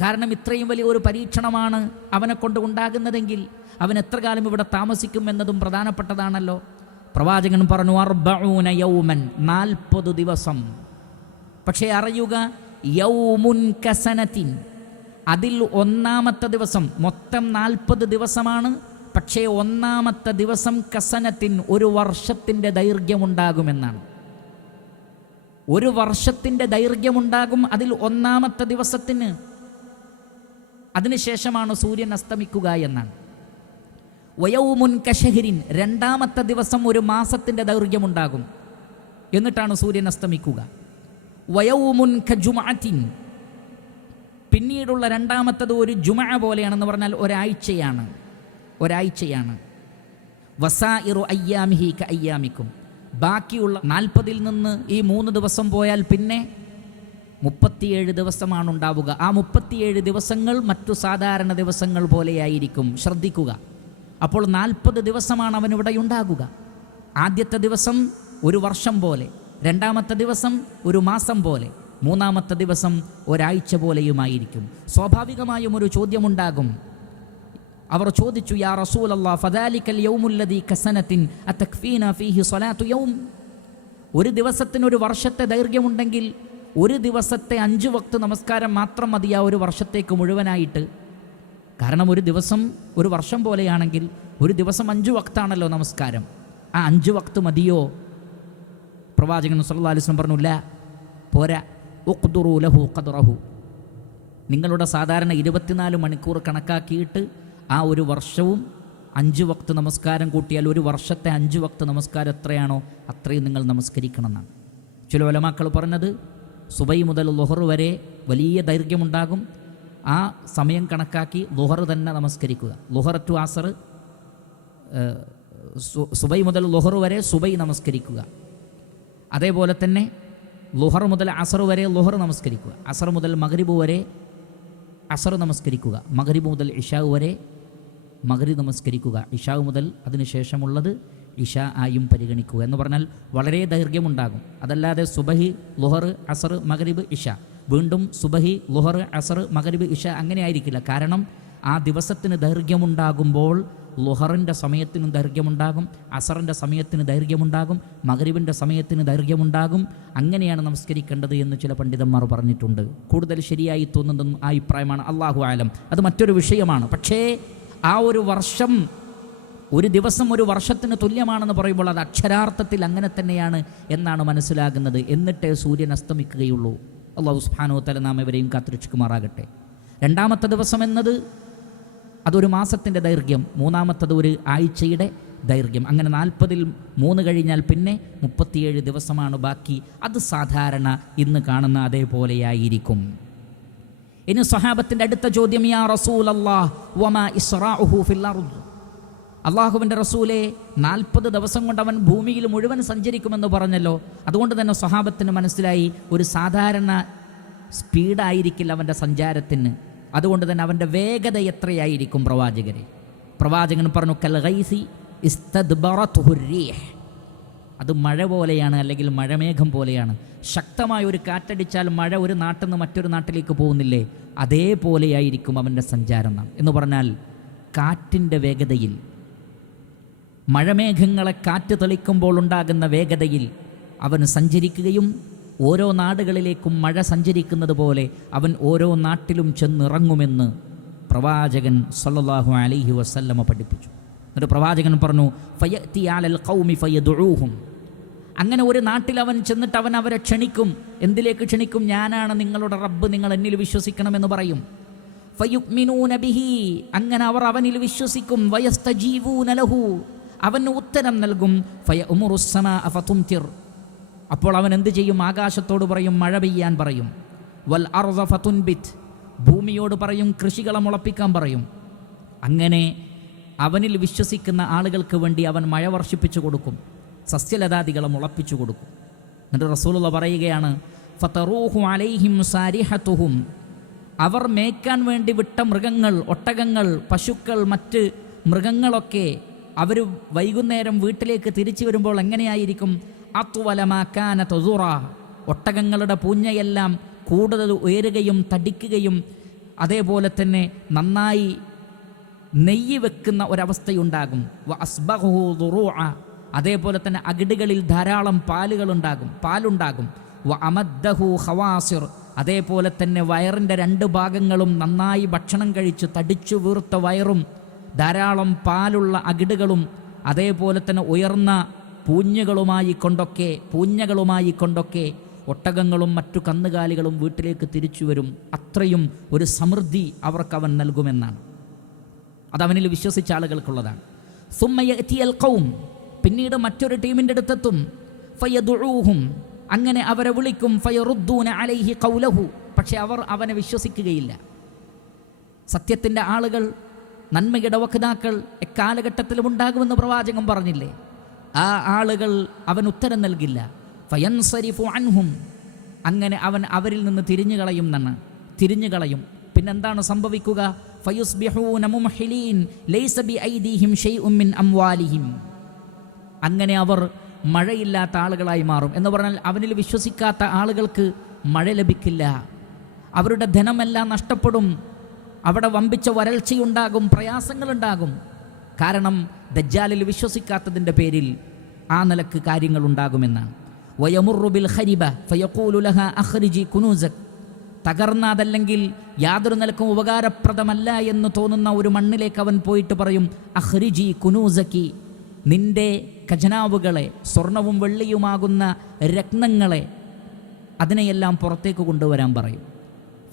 കാരണം ഇത്രയും വലിയ ഒരു പരീക്ഷണമാണ് അവനെ കൊണ്ട് ഉണ്ടാകുന്നതെങ്കിൽ അവൻ എത്ര കാലം ഇവിടെ താമസിക്കും എന്നതും പ്രധാനപ്പെട്ടതാണല്ലോ. പ്രവാചകൻ പറഞ്ഞു, 40 യൗമൻ, 40 ദിവസം. പക്ഷേ അറിയുക, യൗമുൻ കസനത്തിൻ, അതിൽ ഒന്നാമത്തെ ദിവസം, മൊത്തം 40 ദിവസമാണ്, പക്ഷേ ഒന്നാമത്തെ ദിവസം കസനത്തിൻ, ഒരു വർഷത്തിൻ്റെ ദൈർഘ്യമുണ്ടാകുമെന്നാണ്. ഒരു വർഷത്തിൻ്റെ ദൈർഘ്യമുണ്ടാകും അതിൽ ഒന്നാമത്തെ ദിവസത്തിന്. അതിനുശേഷമാണ് സൂര്യൻ അസ്തമിക്കുക എന്നാണ്. വയൗമുൻ കശഹരിൻ, രണ്ടാമത്തെ ദിവസം ഒരു മാസത്തിൻ്റെ ദൈർഘ്യമുണ്ടാകും, എന്നിട്ടാണ് സൂര്യൻ അസ്തമിക്കുക. വയൗമുൻ കജുമഅത്തിൻ, പിന്നീടുള്ള രണ്ടാമത്തത് ഒരു ജുമഅ പോലെയാണെന്ന് പറഞ്ഞാൽ ഒരാഴ്ചയാണ്. വസായിറു അയ്യാമിഹി കഅയ്യാമിക്കും, ബാക്കിയുള്ള 40-ൽ നിന്ന് ഈ 3 ദിവസം പോയാൽ പിന്നെ 37 ദിവസമാണ് ഉണ്ടാവുക. ആ 37 ദിവസങ്ങൾ മറ്റു സാധാരണ ദിവസങ്ങൾ പോലെയായിരിക്കും. ശ്രദ്ധിക്കുക, അപ്പോൾ 40 ദിവസമാണ് അവനിവിടെ ഉണ്ടാകുക. ആദ്യത്തെ ദിവസം ഒരു വർഷം പോലെ, രണ്ടാമത്തെ ദിവസം ഒരു മാസം പോലെ, മൂന്നാമത്തെ ദിവസം ഒരാഴ്ച പോലെയുമായിരിക്കും. സ്വാഭാവികമായും ഒരു ചോദ്യമുണ്ടാകും. അവർ ചോദിച്ചു, യാ റസൂലല്ലാഹ്, ഫദാലിക്കൽ യൗമുല്ലദീ കസനത്തിൻ അതക്ഫീന ഫീഹി സ്വലാത്തു യൗം, ഒരു ദിവസത്തിന് ഒരു വർഷത്തെ ദൈർഘ്യമുണ്ടെങ്കിൽ ഒരു ദിവസത്തെ 5 വക്ത് നമസ്കാരം മാത്രം മതിയാ ഒരു വർഷത്തേക്ക് മുഴുവനായിട്ട്? കാരണം ഒരു ദിവസം ഒരു വർഷം പോലെയാണെങ്കിൽ ഒരു ദിവസം 5 വക്താണല്ലോ നമസ്കാരം. ആ 5 വക്ത് മതിയോ? പ്രവാചകൻ സല്ലല്ലാഹു അലൈഹി വസല്ലം പറഞ്ഞു, ലാ, പോരാ, ഉഖ്ദുറു ലഹു ഖദ്റഹു, നിങ്ങളുടെ സാധാരണ 24 മണിക്കൂർ കണക്കാക്കിയിട്ട് ആ ഒരു വർഷവും 5 വക്ത് നമസ്കാരം കൂട്ടിയാൽ ഒരു വർഷത്തെ 5 വക്ത് നമസ്കാരം എത്രയാണോ അത്രയും നിങ്ങൾ നമസ്കരിക്കണം എന്നാണ്. ചില ഉലമാക്കൾ പറഞ്ഞത്, സുബൈ മുതൽ ളുഹർ വരെ വലിയ ദൈർഘ്യമുണ്ടാകും. ആ സമയം കണക്കാക്കി ളുഹർ തന്നെ നമസ്കരിക്കുക. ളുഹർ ടു അസർ, സുബൈ മുതൽ ളുഹർ വരെ സുബൈ നമസ്കരിക്കുക. അതേപോലെ തന്നെ ളുഹർ മുതൽ അസർ വരെ ളുഹർ നമസ്കരിക്കുക. അസർ മുതൽ മഗ്രിബ് വരെ അസർ നമസ്കരിക്കുക. മഗ്രിബ് മുതൽ ഇഷാ വരെ മഗ്രിബ് നമസ്കരിക്കുക. ഇഷാ മുതൽ അതിനുശേഷമുള്ളത് ഇഷാ ആയും പരിഗണിക്കുക. എന്ന് പറഞ്ഞാൽ വളരെ ദൈർഘ്യമുണ്ടാകും. അതല്ലാതെ സുബഹി, ളുഹർ, അസർ, മഗ്രിബ്, ഇഷ, വീണ്ടും സുബഹി, ളുഹർ, അസർ, മഗ്രിബ്, ഇഷ അങ്ങനെ ആയിരിക്കില്ല. കാരണം ആ ദിവസത്തിന് ദൈർഘ്യമുണ്ടാകുമ്പോൾ ളുഹറിൻ്റെ സമയത്തിന് ദൈർഘ്യമുണ്ടാകും, അസറിൻ്റെ സമയത്തിന് ദൈർഘ്യമുണ്ടാകും, മഗ്രിബിൻ്റെ സമയത്തിന് ദൈർഘ്യമുണ്ടാകും. അങ്ങനെയാണ് നമസ്കരിക്കേണ്ടത് എന്ന് ചില പണ്ഡിതന്മാർ പറഞ്ഞിട്ടുണ്ട്. കൂടുതൽ ശരിയായി തോന്നുന്നതും ആ അഭിപ്രായമാണ്. അല്ലാഹു ആലം, അത് മറ്റൊരു വിഷയമാണ്. പക്ഷേ ആ ഒരു വർഷം, ഒരു ദിവസം ഒരു വർഷത്തിന് തുല്യമാണെന്ന് പറയുമ്പോൾ അത് അക്ഷരാർത്ഥത്തിൽ അങ്ങനെ തന്നെയാണ് എന്നാണ് മനസ്സിലാകുന്നത്. എന്നിട്ടേ സൂര്യൻ അസ്തമിക്കുകയുള്ളൂ. അല്ലാഹു സുബ്ഹാനഹു വ തആല നാം ഇവരെയും കാത്തുരക്ഷിക്കുമാറാകട്ടെ. രണ്ടാമത്തെ ദിവസം എന്നത് അതൊരു മാസത്തിൻ്റെ ദൈർഘ്യം, മൂന്നാമത്തത് ഒരു ആഴ്ചയുടെ ദൈർഘ്യം. അങ്ങനെ 40-ൽ 3 കഴിഞ്ഞാൽ പിന്നെ 37 ദിവസമാണ് ബാക്കി. അത് സാധാരണ ഇന്ന് കാണുന്ന അതേപോലെയായിരിക്കും. ഇനി സ്വഹാബത്തിൻ്റെ അടുത്ത ചോദ്യം, യാ റസൂലല്ലാഹ് വമാ ഇസ്റാഉഹു ഫിൽ അർദ്, അള്ളാഹുവിൻ്റെ റസൂലെ 40 ദിവസം കൊണ്ട് അവൻ ഭൂമിയിൽ മുഴുവൻ സഞ്ചരിക്കുമെന്ന് പറഞ്ഞല്ലോ. അതുകൊണ്ട് തന്നെ സ്വഹാബത്തിന് മനസ്സിലായി ഒരു സാധാരണ സ്പീഡായിരിക്കില്ല അവൻ്റെ സഞ്ചാരത്തിന്. അതുകൊണ്ട് തന്നെ അവൻ്റെ വേഗത എത്രയായിരിക്കും പ്രവാചകൻ പറഞ്ഞു, കൽ ഗൈസി ഇസ്തദ്ബറതുഹു റീഹ്, അത് മഴ പോലെയാണ്, അല്ലെങ്കിൽ മഴമേഘം പോലെയാണ്. ശക്തമായ ഒരു കാറ്റടിച്ചാൽ മഴ ഒരു നാട്ടിൽ നിന്ന് മറ്റൊരു നാട്ടിലേക്ക് പോകുന്നില്ലേ, അതേപോലെയായിരിക്കും അവൻ്റെ സഞ്ചാരം എന്ന് പറഞ്ഞാൽ കാറ്റിൻ്റെ വേഗതയിൽ, മഴമേഘങ്ങളെ കാറ്റ് തെളിക്കുമ്പോൾ ഉണ്ടാകുന്ന വേഗതയിൽ അവൻ സഞ്ചരിക്കുകയും ഓരോ നാടുകളിലേക്കും മഴ സഞ്ചരിക്കുന്നത് പോലെ അവൻ ഓരോ നാട്ടിലും ചെന്നിറങ്ങുമെന്ന് പ്രവാചകൻ സല്ലല്ലാഹു അലൈഹി വസല്ലമ പഠിപ്പിച്ചു. എന്നിട്ട് പ്രവാചകൻ പറഞ്ഞു, ഫയഅതി അലൽ ഖൗമി ഫയദുഊഹും, അങ്ങനെ ഒരു നാട്ടിൽ അവൻ ചെന്നിട്ട് അവൻ അവരെ ക്ഷണിക്കും. എന്തിലേക്ക് ക്ഷണിക്കും? ഞാനാണ് നിങ്ങളുടെ റബ്ബ്, നിങ്ങൾ എന്നിൽ വിശ്വസിക്കണമെന്ന് പറയും. ഫയുഅ്മിനൂന ബിഹി, അങ്ങനെ അവർ അവനിൽ വിശ്വസിക്കും. വയസ്തജീബൂന ലഹു, അവന് ഉത്തരം നൽകും. ഫയഉമുറുസ് സമാഅ ഫതുംതിർ, അപ്പോൾ അവൻ എന്ത് ചെയ്യും? ആകാശത്തോട് പറയും, മഴ പെയ്യാൻ പറയും. വൽ അർദ ഫതുൻബിത്, ഭൂമിയോട് പറയും, കൃഷികളെ മുളപ്പിക്കാൻ പറയും. അങ്ങനെ അവനിൽ വിശ്വസിക്കുന്ന ആളുകൾക്ക് വേണ്ടി അവൻ മഴ വർഷിപ്പിച്ചു കൊടുക്കും, സസ്യലതാദികളെ മുളപ്പിച്ചു കൊടുക്കും. എന്നിട്ട് റസൂലുള്ളാഹി പറയുകയാണ്, ഫതറൂഹു അലൈഹിം സാരിഹതുഹും, അവർ മേയ്ക്കാൻ വേണ്ടി വിട്ട മൃഗങ്ങൾ, ഒട്ടകങ്ങൾ, പശുക്കൾ, മറ്റ് മൃഗങ്ങളൊക്കെ അവർ വൈകുന്നേരം വീട്ടിലേക്ക് തിരിച്ചു വരുമ്പോൾ എങ്ങനെയായിരിക്കും? അത്വലമാക്കാന തൊസുറ, ഒട്ടകങ്ങളുടെ പൂഞ്ഞയെല്ലാം കൂടുതൽ ഉയരുകയും തടിക്കുകയും അതേപോലെ തന്നെ നന്നായി നെയ്യ് വെക്കുന്ന ഒരവസ്ഥയുണ്ടാകും. അസ്ബഹു ദുറൂഅ, അതേപോലെ തന്നെ അകിടുകളിൽ ധാരാളം പാലുണ്ടാകും. അമദ്ദഹു ഖവാസിർ, അതേപോലെ തന്നെ വയറിൻ്റെ 2 ഭാഗങ്ങളും നന്നായി ഭക്ഷണം കഴിച്ച് തടിച്ചു വീർത്ത വയറും ധാരാളം പാലുള്ള അകിടുകളും അതേപോലെ തന്നെ ഉയർന്ന പൂഞ്ഞകളുമായി കൊണ്ടൊക്കെ ഒട്ടകങ്ങളും മറ്റു കന്നുകാലികളും വീട്ടിലേക്ക് തിരിച്ചു വരും. അത്രയും ഒരു സമൃദ്ധി അവർക്കവൻ നൽകുമെന്നാണ്. അതവനിൽ വിശ്വസിച്ച ആളുകൾക്കുള്ളതാണ്. സുമ്മയഅ്തിയൽ ഖൗം, പിന്നീട് മറ്റൊരു ടീമിൻ്റെ അടുത്തെത്തും. ഫയദുഊഹും, അങ്ങനെ അവരെ വിളിക്കും. ഫയറുദ്ദൂന അലൈഹി ഖൗലഹു, പക്ഷെ അവർ അവനെ വിശ്വസിക്കുകയില്ല. സത്യത്തിൻ്റെ ആളുകൾ, നന്മയുടെ വക്താക്കൾ എക്കാലഘട്ടത്തിലും ഉണ്ടാകുമെന്ന് പ്രവാചകൻ പറഞ്ഞില്ലേ? ആ ആളുകൾ അവൻ ഉത്തരം നൽകില്ല. ഫയൻസരിഫു അൻഹും, അങ്ങനെ അവൻ അവരിൽ നിന്ന് തിരിഞ്ഞു കളയും. പിന്നെന്താണ് സംഭവിക്കുക? ഫയുസ്ബിഹൂന മുംഹിലീൻ ലൈസ ബിഐദീഹിം ശൈഉം മിൻ അംവാലിഹിം, അങ്ങനെ അവർ മഴയില്ലാത്ത ആളുകളായി മാറും. എന്ന് പറഞ്ഞാൽ അവനിൽ വിശ്വസിക്കാത്ത ആളുകൾക്ക് മഴ ലഭിക്കില്ല, അവരുടെ ധനമെല്ലാം നഷ്ടപ്പെടും, അവിടെ വമ്പിച്ച വരൾച്ചയുണ്ടാകും, പ്രയാസങ്ങളുണ്ടാകും. കാരണം ദജ്ജാലിൽ വിശ്വസിക്കാത്തതിൻ്റെ പേരിൽ ആ നിലക്ക് കാര്യങ്ങളുണ്ടാകുമെന്നാണ്. വയമുറു ബിൽ ഖരിബ ഫയഖൂലു ലഹാ അഖ്രിജി കുനൂസക്, തകർന്ന അതല്ലെങ്കിൽ യാതൊരു നിലക്കും ഉപകാരപ്രദമല്ല എന്ന് തോന്നുന്ന ഒരു മണ്ണിലേക്ക് അവൻ പോയിട്ട് പറയും, അഖ്രിജി കുനൂസക്കി, നിന്റെ ഖജനാവുകളെ, സ്വർണവും വെള്ളിയുമാകുന്ന രത്നങ്ങളെ, അതിനെയെല്ലാം പുറത്തേക്ക് കൊണ്ടുവരാൻ പറയും.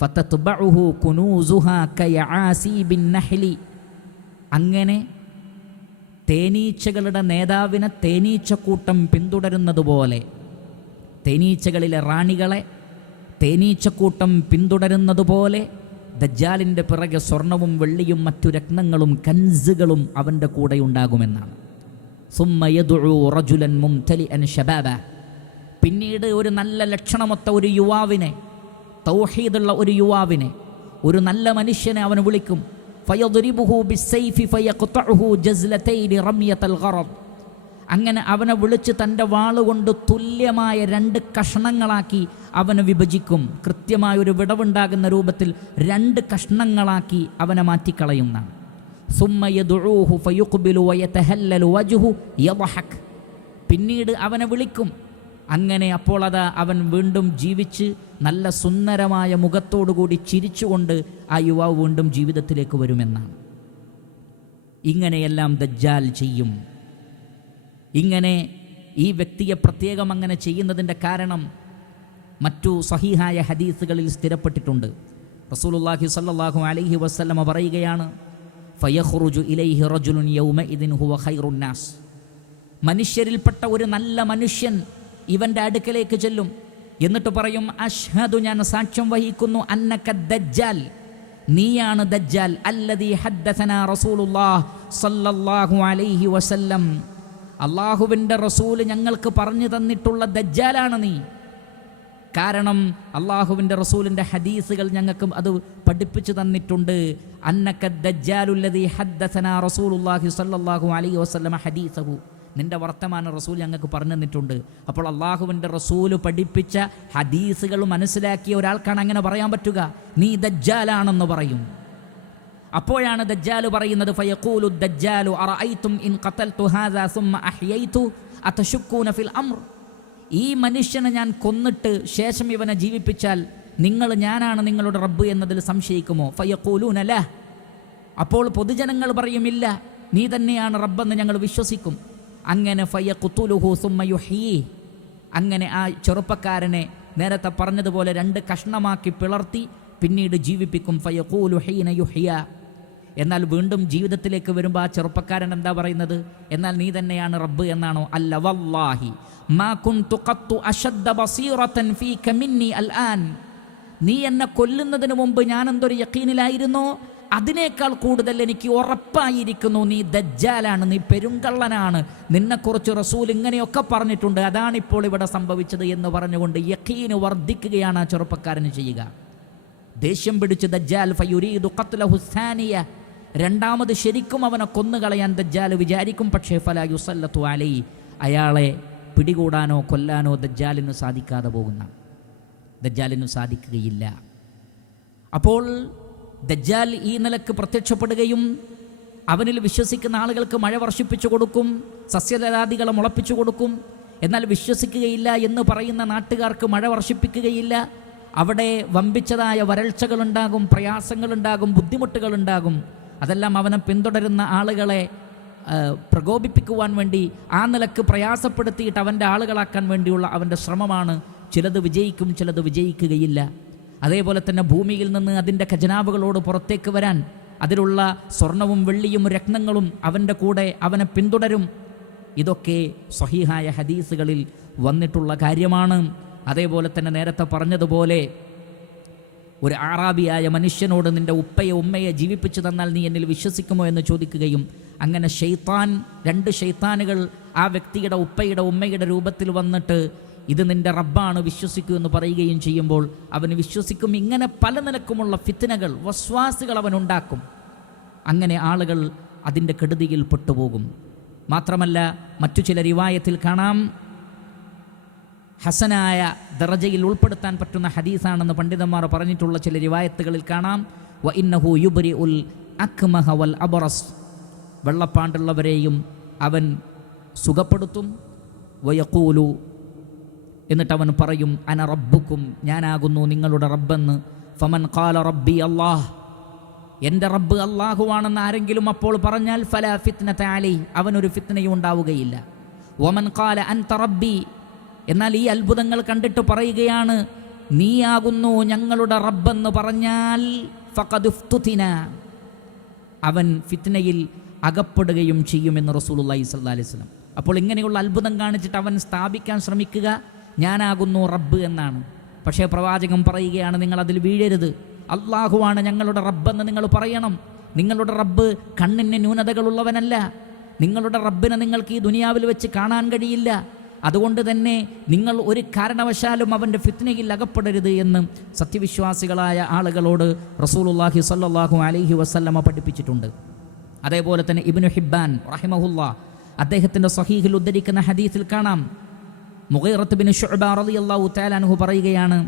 ഫതത്ബഉഹു കുനൂസുഹാ കയആസീബിൻ നഹ്ലി, അങ്ങനെ തേനീച്ചകളുടെ നേതാവിനെ തേനീച്ചക്കൂട്ടം പിന്തുടരുന്നത് പോലെ, തേനീച്ചകളിലെ റാണികളെ തേനീച്ചക്കൂട്ടം പിന്തുടരുന്നത് പോലെ ദജ്ജാലിൻ്റെ പിറകെ സ്വർണവും വെള്ളിയും മറ്റു രത്നങ്ങളും കൻസുകളും അവൻ്റെ കൂടെ ഉണ്ടാകുമെന്നാണ്. സുമ്മ യദ്ഉ റജുലൻ മുംതലിഅൻ ശബാബ, പിന്നീട് ഒരു നല്ല ലക്ഷണമൊത്ത ഒരു യുവാവിനെ, തൗഹീദുള്ള ഒരു യുവാവിനെ, ഒരു നല്ല മനുഷ്യനെ അവൻ വിളിക്കും. ഫയദ്രിബുഹു ബിസ്സൈഫി ഫയഖ്തഉഹു ജസ്ലതൈനി റംയതൽ ഗറദ്, അങ്ങനെ അവനെ വിളിച്ച് തൻ്റെ വാളുകൊണ്ട് തുല്യമായ 2 കഷ്ണങ്ങളാക്കി അവനെ വിഭജിക്കും. കൃത്യമായൊരു വിടവുണ്ടാകുന്ന രൂപത്തിൽ 2 കഷ്ണങ്ങളാക്കി അവനെ മാറ്റിക്കളയുന്നതാണ്. സുമ്മ യദ്ഉഹു ഫയുഖ്ബിലു വയതഹല്ലലു വജ്ഹു യദ്ഹക്, പിന്നീട് അവനെ വിളിക്കും. അങ്ങനെ അപ്പോൾ അവൻ വീണ്ടും ജീവിച്ച് നല്ല സുന്ദരമായ മുഖത്തോടുകൂടി ചിരിച്ചുകൊണ്ട് ആ യുവാവ് വീണ്ടും ജീവിതത്തിലേക്ക് വരുമെന്നാണ്. ഇങ്ങനെയെല്ലാം ദജ്ജാൽ ചെയ്യും. ഇങ്ങനെ ഈ വ്യക്തിയെ പ്രത്യേകം അങ്ങനെ ചെയ്യുന്നതിൻ്റെ കാരണം മറ്റു സഹീഹായ ഹദീസുകളിൽ സ്ഥിരപ്പെട്ടിട്ടുണ്ട്. റസൂലുള്ളാഹി സ്വല്ലല്ലാഹു അലൈഹി വസല്ലമ പറയുകയാണ്, ഫയഖ്റുജു ഇലൈഹി റജുലുൻ യൗമഇദിൻ ഹുവ ഖൈറുൻ നാസ്, മനുഷ്യരിൽപ്പെട്ട ഒരു നല്ല മനുഷ്യൻ ഇവൻ്റെ അടുക്കലേക്ക് ചെല്ലും. എന്നിട്ട് പറയും, അഷ്ഹദു, ഞാൻ സാക്ഷ്യം വഹിക്കുന്നു, അന്നക ദജ്ജാൽ, നീയാണ് ദജ്ജാൽ, അല്ലദീ ഹദ്ദസനാ റസൂലുള്ളാഹ് സ്വല്ലല്ലാഹു അലൈഹി വസല്ലം, അള്ളാഹുവിൻ്റെ റസൂല് ഞങ്ങൾക്ക് പറഞ്ഞു തന്നിട്ടുള്ള ദജ്ജാലാണ് നീ. കാരണം അള്ളാഹുവിൻ്റെ റസൂലിൻ്റെ ഹദീസുകൾ ഞങ്ങൾക്ക് അത് പഠിപ്പിച്ചു തന്നിട്ടുണ്ട്. അന്നക ദജ്ജാലുല്ലദീ ഹദ്ദസനാ റസൂലുള്ളാഹി സ്വല്ലല്ലാഹു അലൈഹി വസല്ലം ഹദീസഹു, നിന്റെ വർത്തമാന റസൂൽ ഞങ്ങൾക്ക് പറഞ്ഞു തന്നിട്ടുണ്ട്. അപ്പോൾ അള്ളാഹുവിൻ്റെ റസൂല് പഠിപ്പിച്ച ഹദീസുകൾ മനസ്സിലാക്കിയ ഒരാൾക്കാണ് അങ്ങനെ പറയാൻ പറ്റുക. നീ ദജ്ജാലാണെന്ന് പറയും. അപ്പോഴാണ് ദജ്ജാൽ പറയുന്നത്, ഫയഖൂലു ദജ്ജാലു അറഅയ്തും ഇൻ ഖതൽതു ഹാദാ സുമ്മ അഹ്യൈതു അതശുക്കൂന ഫിൽ അംർ, ഈ മനുഷ്യനെ ഞാൻ കൊന്നിട്ട് ശേഷം ഇവനെ ജീവിപ്പിച്ചാൽ നിങ്ങൾ ഞാനാണ് നിങ്ങളുടെ റബ്ബ് എന്നതിൽ സംശയിക്കുമോ? ഫയഖൂലൂന ലാ, അപ്പോൾ പൊതുജനങ്ങൾ പറയും, ഇല്ല, നീ തന്നെയാണ് റബ്ബെന്ന് ഞങ്ങൾ വിശ്വസിക്കും. അങ്ങനെ ഫയഖ്തുലുഹു സുമ്മ യുഹ്യീ, അങ്ങനെ ആ ചെറുപ്പക്കാരനെ നേരത്തെ പറഞ്ഞതുപോലെ 2 കഷ്ണമാക്കി പിളർത്തി പിന്നീട് ജീവിപ്പിക്കും. ഫയഖൂലു ഹീന യുഹ്യാ, എന്നാൽ വീണ്ടും ജീവിതത്തിലേക്ക് വരുമ്പോൾ ആ ചെറുപ്പക്കാരൻ എന്താ പറയുന്നത്? എന്നാൽ നീ തന്നെയാണ് റബ്ബ് എന്നാണോ? അല്ല, വല്ലാഹി മാ കുൻതു ഖത്തു അശദ്ദ ബസീറതൻ ഫീക മിന്നി അൽആൻ, നീ എന്നെ കൊല്ലുന്നതിന് മുമ്പ് ഞാൻ എന്തൊരു യഖീനിലായിരുന്നോ അതിനേക്കാൾ കൂടുതൽ എനിക്ക് ഉറപ്പായിരിക്കുന്നു നീ ദജ്ജാലാണ്, നീ പെരുങ്കള്ളനാണ്, നിന്നെക്കുറിച്ച് റസൂൽ ഇങ്ങനെയൊക്കെ പറഞ്ഞിട്ടുണ്ട്, അതാണിപ്പോൾ ഇവിടെ സംഭവിച്ചത് എന്ന് പറഞ്ഞുകൊണ്ട് യഖീന് വർദ്ധിക്കുകയാണ് ആ ചെറുപ്പക്കാരന് ചെയ്യുക. ദേഷ്യം പിടിച്ച് ദജ്ജാൽ ഫയുരീദു ഖത്ലഹു സാനിയ, രണ്ടാമത് ശരിക്കും അവനെ കൊന്നുകളയാൻ ദജ്ജാൽ വിചാരിക്കും. പക്ഷേ ഫലാ യുസല്ലത്തു അലൈഹി, അയാളെ പിടികൂടാനോ കൊല്ലാനോ ദജ്ജാലിന് സാധിക്കാതെ പോകുന്ന, ദജ്ജാലിന് സാധിക്കുകയില്ല. അപ്പോൾ ദജ്ജാൽ ഈ നിലക്ക് പ്രത്യക്ഷപ്പെടുകയും അവനിൽ വിശ്വസിക്കുന്ന ആളുകൾക്ക് മഴ വർഷിപ്പിച്ചു കൊടുക്കും, സസ്യലതാദികളെ മുളപ്പിച്ചു കൊടുക്കും. എന്നാൽ വിശ്വസിക്കുകയില്ല എന്ന് പറയുന്ന നാട്ടുകാർക്ക് മഴ വർഷിപ്പിക്കുകയില്ല. അവിടെ വമ്പിച്ചതായ വരൾച്ചകളുണ്ടാകും, പ്രയാസങ്ങളുണ്ടാകും, ബുദ്ധിമുട്ടുകളുണ്ടാകും. അതെല്ലാം അവനെ പിന്തുടരുന്ന ആളുകളെ പ്രകോപിപ്പിക്കുവാൻ വേണ്ടി, ആ നിലക്ക് പ്രയാസപ്പെടുത്തിയിട്ട് അവൻ്റെ ആളുകളാക്കാൻ വേണ്ടിയുള്ള അവൻ്റെ ശ്രമമാണ്. ചിലത് വിജയിക്കും, ചിലത് വിജയിക്കുകയില്ല. അതേപോലെ തന്നെ ഭൂമിയിൽ നിന്ന് അതിൻ്റെ ഖജനാവുകളോട് പുറത്തേക്ക് വരാൻ, അതിലുള്ള സ്വർണവും വെള്ളിയും രത്നങ്ങളും അവൻ്റെ കൂടെ അവനെ പിന്തുടരും. ഇതൊക്കെ സ്വഹീഹായ ഹദീസുകളിൽ വന്നിട്ടുള്ള കാര്യമാണ്. അതേപോലെ തന്നെ നേരത്തെ പറഞ്ഞതുപോലെ ഒരു ആറാബിയായ മനുഷ്യനോട് നിൻ്റെ ഉപ്പയെ ഉമ്മയെ ജീവിപ്പിച്ചു തന്നാൽ നീ എന്നിൽ വിശ്വസിക്കുമോ എന്ന് ചോദിക്കുകയും അങ്ങനെ രണ്ട് ഷെയ്ത്താനുകൾ ആ വ്യക്തിയുടെ ഉപ്പയുടെ ഉമ്മയുടെ രൂപത്തിൽ വന്നിട്ട് ഇത് നിൻ്റെ റബ്ബാണ്, വിശ്വസിക്കൂ എന്ന് പറയുകയും ചെയ്യുമ്പോൾ അവന് വിശ്വസിക്കും. ഇങ്ങനെ പല നിലക്കുമുള്ള ഫിത്നകൾ, വസ്വാസുകൾ അവനുണ്ടാക്കും. അങ്ങനെ ആളുകൾ അതിൻ്റെ കെടുതിയിൽ പെട്ടുപോകും. മാത്രമല്ല മറ്റു ചില റിവായത്തിൽ കാണാം, ഹസനായ ദറജയിൽ ഉൾപ്പെടുത്താൻ പറ്റുന്ന ഹദീസാണെന്ന് പണ്ഡിതന്മാർ പറഞ്ഞിട്ടുള്ള ചില റിവായത്തുകളിൽ കാണാം, വ ഇന്നഹു യുബ്രിഉൽ അക്മഹ വൽ അബ്റസ്, വെള്ളപ്പാണ്ടുള്ളവരെയും അവൻ സുഖപ്പെടുത്തും. വയഖൂലു, എന്നിട്ട് അവൻ പറയും അന റബ്ബുക്കും, ഞാനാകുന്നു നിങ്ങളുടെ റബ്ബെന്ന്. ഫമൻ ഖാല റബ്ബി അല്ലാഹ്, എൻ്റെ റബ്ബ് അല്ലാഹുവാണെന്ന് ആരെങ്കിലും അപ്പോൾ പറഞ്ഞാൽ ഫലാ ഫിത്നത അലൈഹി, അവനൊരു ഫിത്നയും ഉണ്ടാവുകയില്ല. വമൻ ഖാല അൻത റബ്ബി, എന്നാൽ ഈ അത്ഭുതങ്ങൾ കണ്ടിട്ട് പറയുകയാണ് നീയാകുന്നു ഞങ്ങളുടെ റബ്ബെന്ന് പറഞ്ഞാൽ ഫഖദ് ഉഫ്തുതിന, അവൻ ഫിത്നയിൽ അകപ്പെടുകയും ചെയ്യുമെന്ന് റസൂലുള്ളാഹി സ്വല്ലല്ലാഹി അലൈഹി വസല്ലം. അപ്പോൾ ഇങ്ങനെയുള്ള അത്ഭുതം കാണിച്ചിട്ട് അവൻ സ്ഥാപിക്കാൻ ശ്രമിക്കുക ഞാനാകുന്നു റബ്ബ് എന്നാണ്. പക്ഷേ പ്രവാചകൻ പറയുകയാണ് നിങ്ങളതിൽ വീഴരുത്, അള്ളാഹുവാണ് ഞങ്ങളുടെ റബ്ബെന്ന് നിങ്ങൾ പറയണം. നിങ്ങളുടെ റബ്ബ് കണ്ണിന് ന്യൂനതകളുള്ളവനല്ല. നിങ്ങളുടെ റബ്ബിനെ നിങ്ങൾക്ക് ഈ ദുനിയാവിൽ വെച്ച് കാണാൻ കഴിയില്ല. അതുകൊണ്ട് തന്നെ നിങ്ങൾ ഒരു കാരണവശാലും അവൻ്റെ ഫിത്നയിൽ അകപ്പെടരുത് എന്ന് സത്യവിശ്വാസികളായ ആളുകളോട് റസൂലുള്ളാഹി സ്വല്ലല്ലാഹു അലൈഹി വസല്ലമ പഠിപ്പിച്ചിട്ടുണ്ട്. അതേപോലെ തന്നെ ഇബ്നു ഹിബ്ബാൻ റഹിമഹുല്ലാ അദ്ദേഹത്തിൻ്റെ സ്വഹീഹിൽ ഉദ്ധരിക്കുന്ന ഹദീസിൽ കാണാം, മുഗീറത്ത് ബിൻ ശുഅബ റളിയല്ലാഹു തആല അൻഹു പറയുകയാണ്,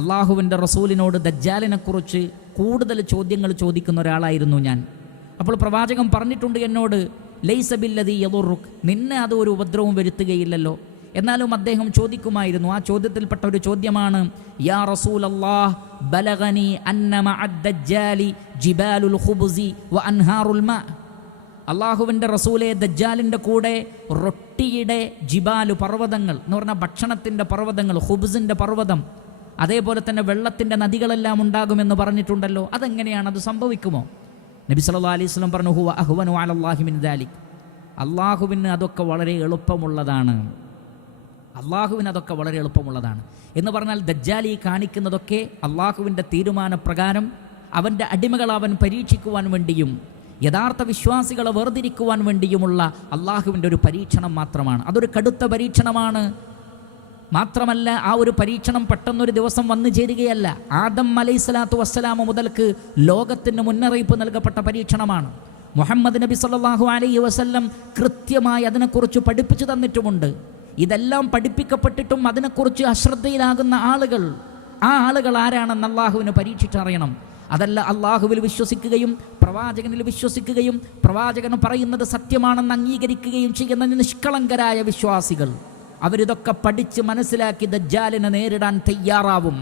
അള്ളാഹുവിൻ്റെ റസൂലിനോട് ദജ്ജാലിനെക്കുറിച്ച് കൂടുതൽ ചോദ്യങ്ങൾ ചോദിക്കുന്ന ഒരാളായിരുന്നു ഞാൻ. അപ്പോൾ പ്രവാചകൻ പറഞ്ഞിട്ടുണ്ട് എന്നോട്, ലൈസ ബില്ലദീ യദുറുക്, നിന്നെ അത് ഒരു ഉപദ്രവവും വരുത്തുകയില്ലല്ലോ. എന്നാലും അദ്ദേഹം ചോദിക്കുമായിരുന്നു. ആ ചോദ്യത്തിൽപ്പെട്ട ഒരു ചോദ്യമാണ്, യാ റസൂലല്ലാഹ് ബലഗനി അന്ന മഅദ് ദജ്ജാലി ജിബാലുൽ ഖുബ്സി വ അൻഹാറുൽ മാ, അള്ളാഹുവിൻ്റെ റസൂലെ ദജ്ജാലിൻ്റെ കൂടെ റൊട്ടിയുടെ ജിബാലു, പർവ്വതങ്ങൾ എന്ന് പറഞ്ഞാൽ ഭക്ഷണത്തിൻ്റെ പർവ്വതങ്ങൾ, ഖുബ്സിൻ്റെ പർവ്വതം, അതേപോലെ തന്നെ വെള്ളത്തിൻ്റെ നദികളെല്ലാം ഉണ്ടാകുമെന്ന് പറഞ്ഞിട്ടുണ്ടല്ലോ, അതെങ്ങനെയാണ്, അത് സംഭവിക്കുമോ? നബി സല്ലല്ലാഹു അലൈഹി വസല്ലം പറഞ്ഞു, ഹുവ അഹ്വനു അലല്ലാഹി മിൻ ദാലിക്, അള്ളാഹുവിന് അതൊക്കെ വളരെ എളുപ്പമുള്ളതാണ്. അള്ളാഹുവിന് അതൊക്കെ വളരെ എളുപ്പമുള്ളതാണ് എന്ന് പറഞ്ഞാൽ ദജ്ജാലി കാണിക്കുന്നതൊക്കെ അള്ളാഹുവിൻ്റെ തീരുമാനപ്രകാരം അവൻ്റെ അടിമകളെ അവൻ പരീക്ഷിക്കുവാൻ വേണ്ടിയും യഥാർത്ഥ വിശ്വാസികളെ വേർതിരിക്കുവാൻ വേണ്ടിയുമുള്ള അള്ളാഹുവിൻ്റെ ഒരു പരീക്ഷണം മാത്രമാണ്. അതൊരു കടുത്ത പരീക്ഷണമാണ്. മാത്രമല്ല ആ ഒരു പരീക്ഷണം പെട്ടെന്നൊരു ദിവസം വന്നു ചേരുകയല്ല. ആദം അലൈഹിസ്സലാത്തു വസ്സലാമ മുതൽക്ക് ലോകത്തിന് മുന്നറിയിപ്പ് നൽകപ്പെട്ട പരീക്ഷണമാണ്. മുഹമ്മദ് നബി സല്ലല്ലാഹു അലൈഹി വസല്ലം കൃത്യമായി അതിനെക്കുറിച്ച് പഠിപ്പിച്ചു തന്നിട്ടുമുണ്ട്. ഇതെല്ലാം പഠിപ്പിക്കപ്പെട്ടിട്ടും അതിനെക്കുറിച്ച് അശ്രദ്ധയിലാകുന്ന ആളുകൾ, ആ ആളുകൾ ആരാണെന്ന് അള്ളാഹുവിന് പരീക്ഷിച്ചറിയണം. അതല്ല അള്ളാഹുവിൽ വിശ്വസിക്കുകയും പ്രവാചകനിൽ വിശ്വസിക്കുകയും പ്രവാചകൻ പറയുന്നത് സത്യമാണെന്ന് അംഗീകരിക്കുകയും ചെയ്യുന്ന നിഷ്കളങ്കരായ വിശ്വാസികൾ, അവരിതൊക്കെ പഠിച്ച് മനസ്സിലാക്കി ദജ്ജാലിനെ നേരിടാൻ തയ്യാറാവും.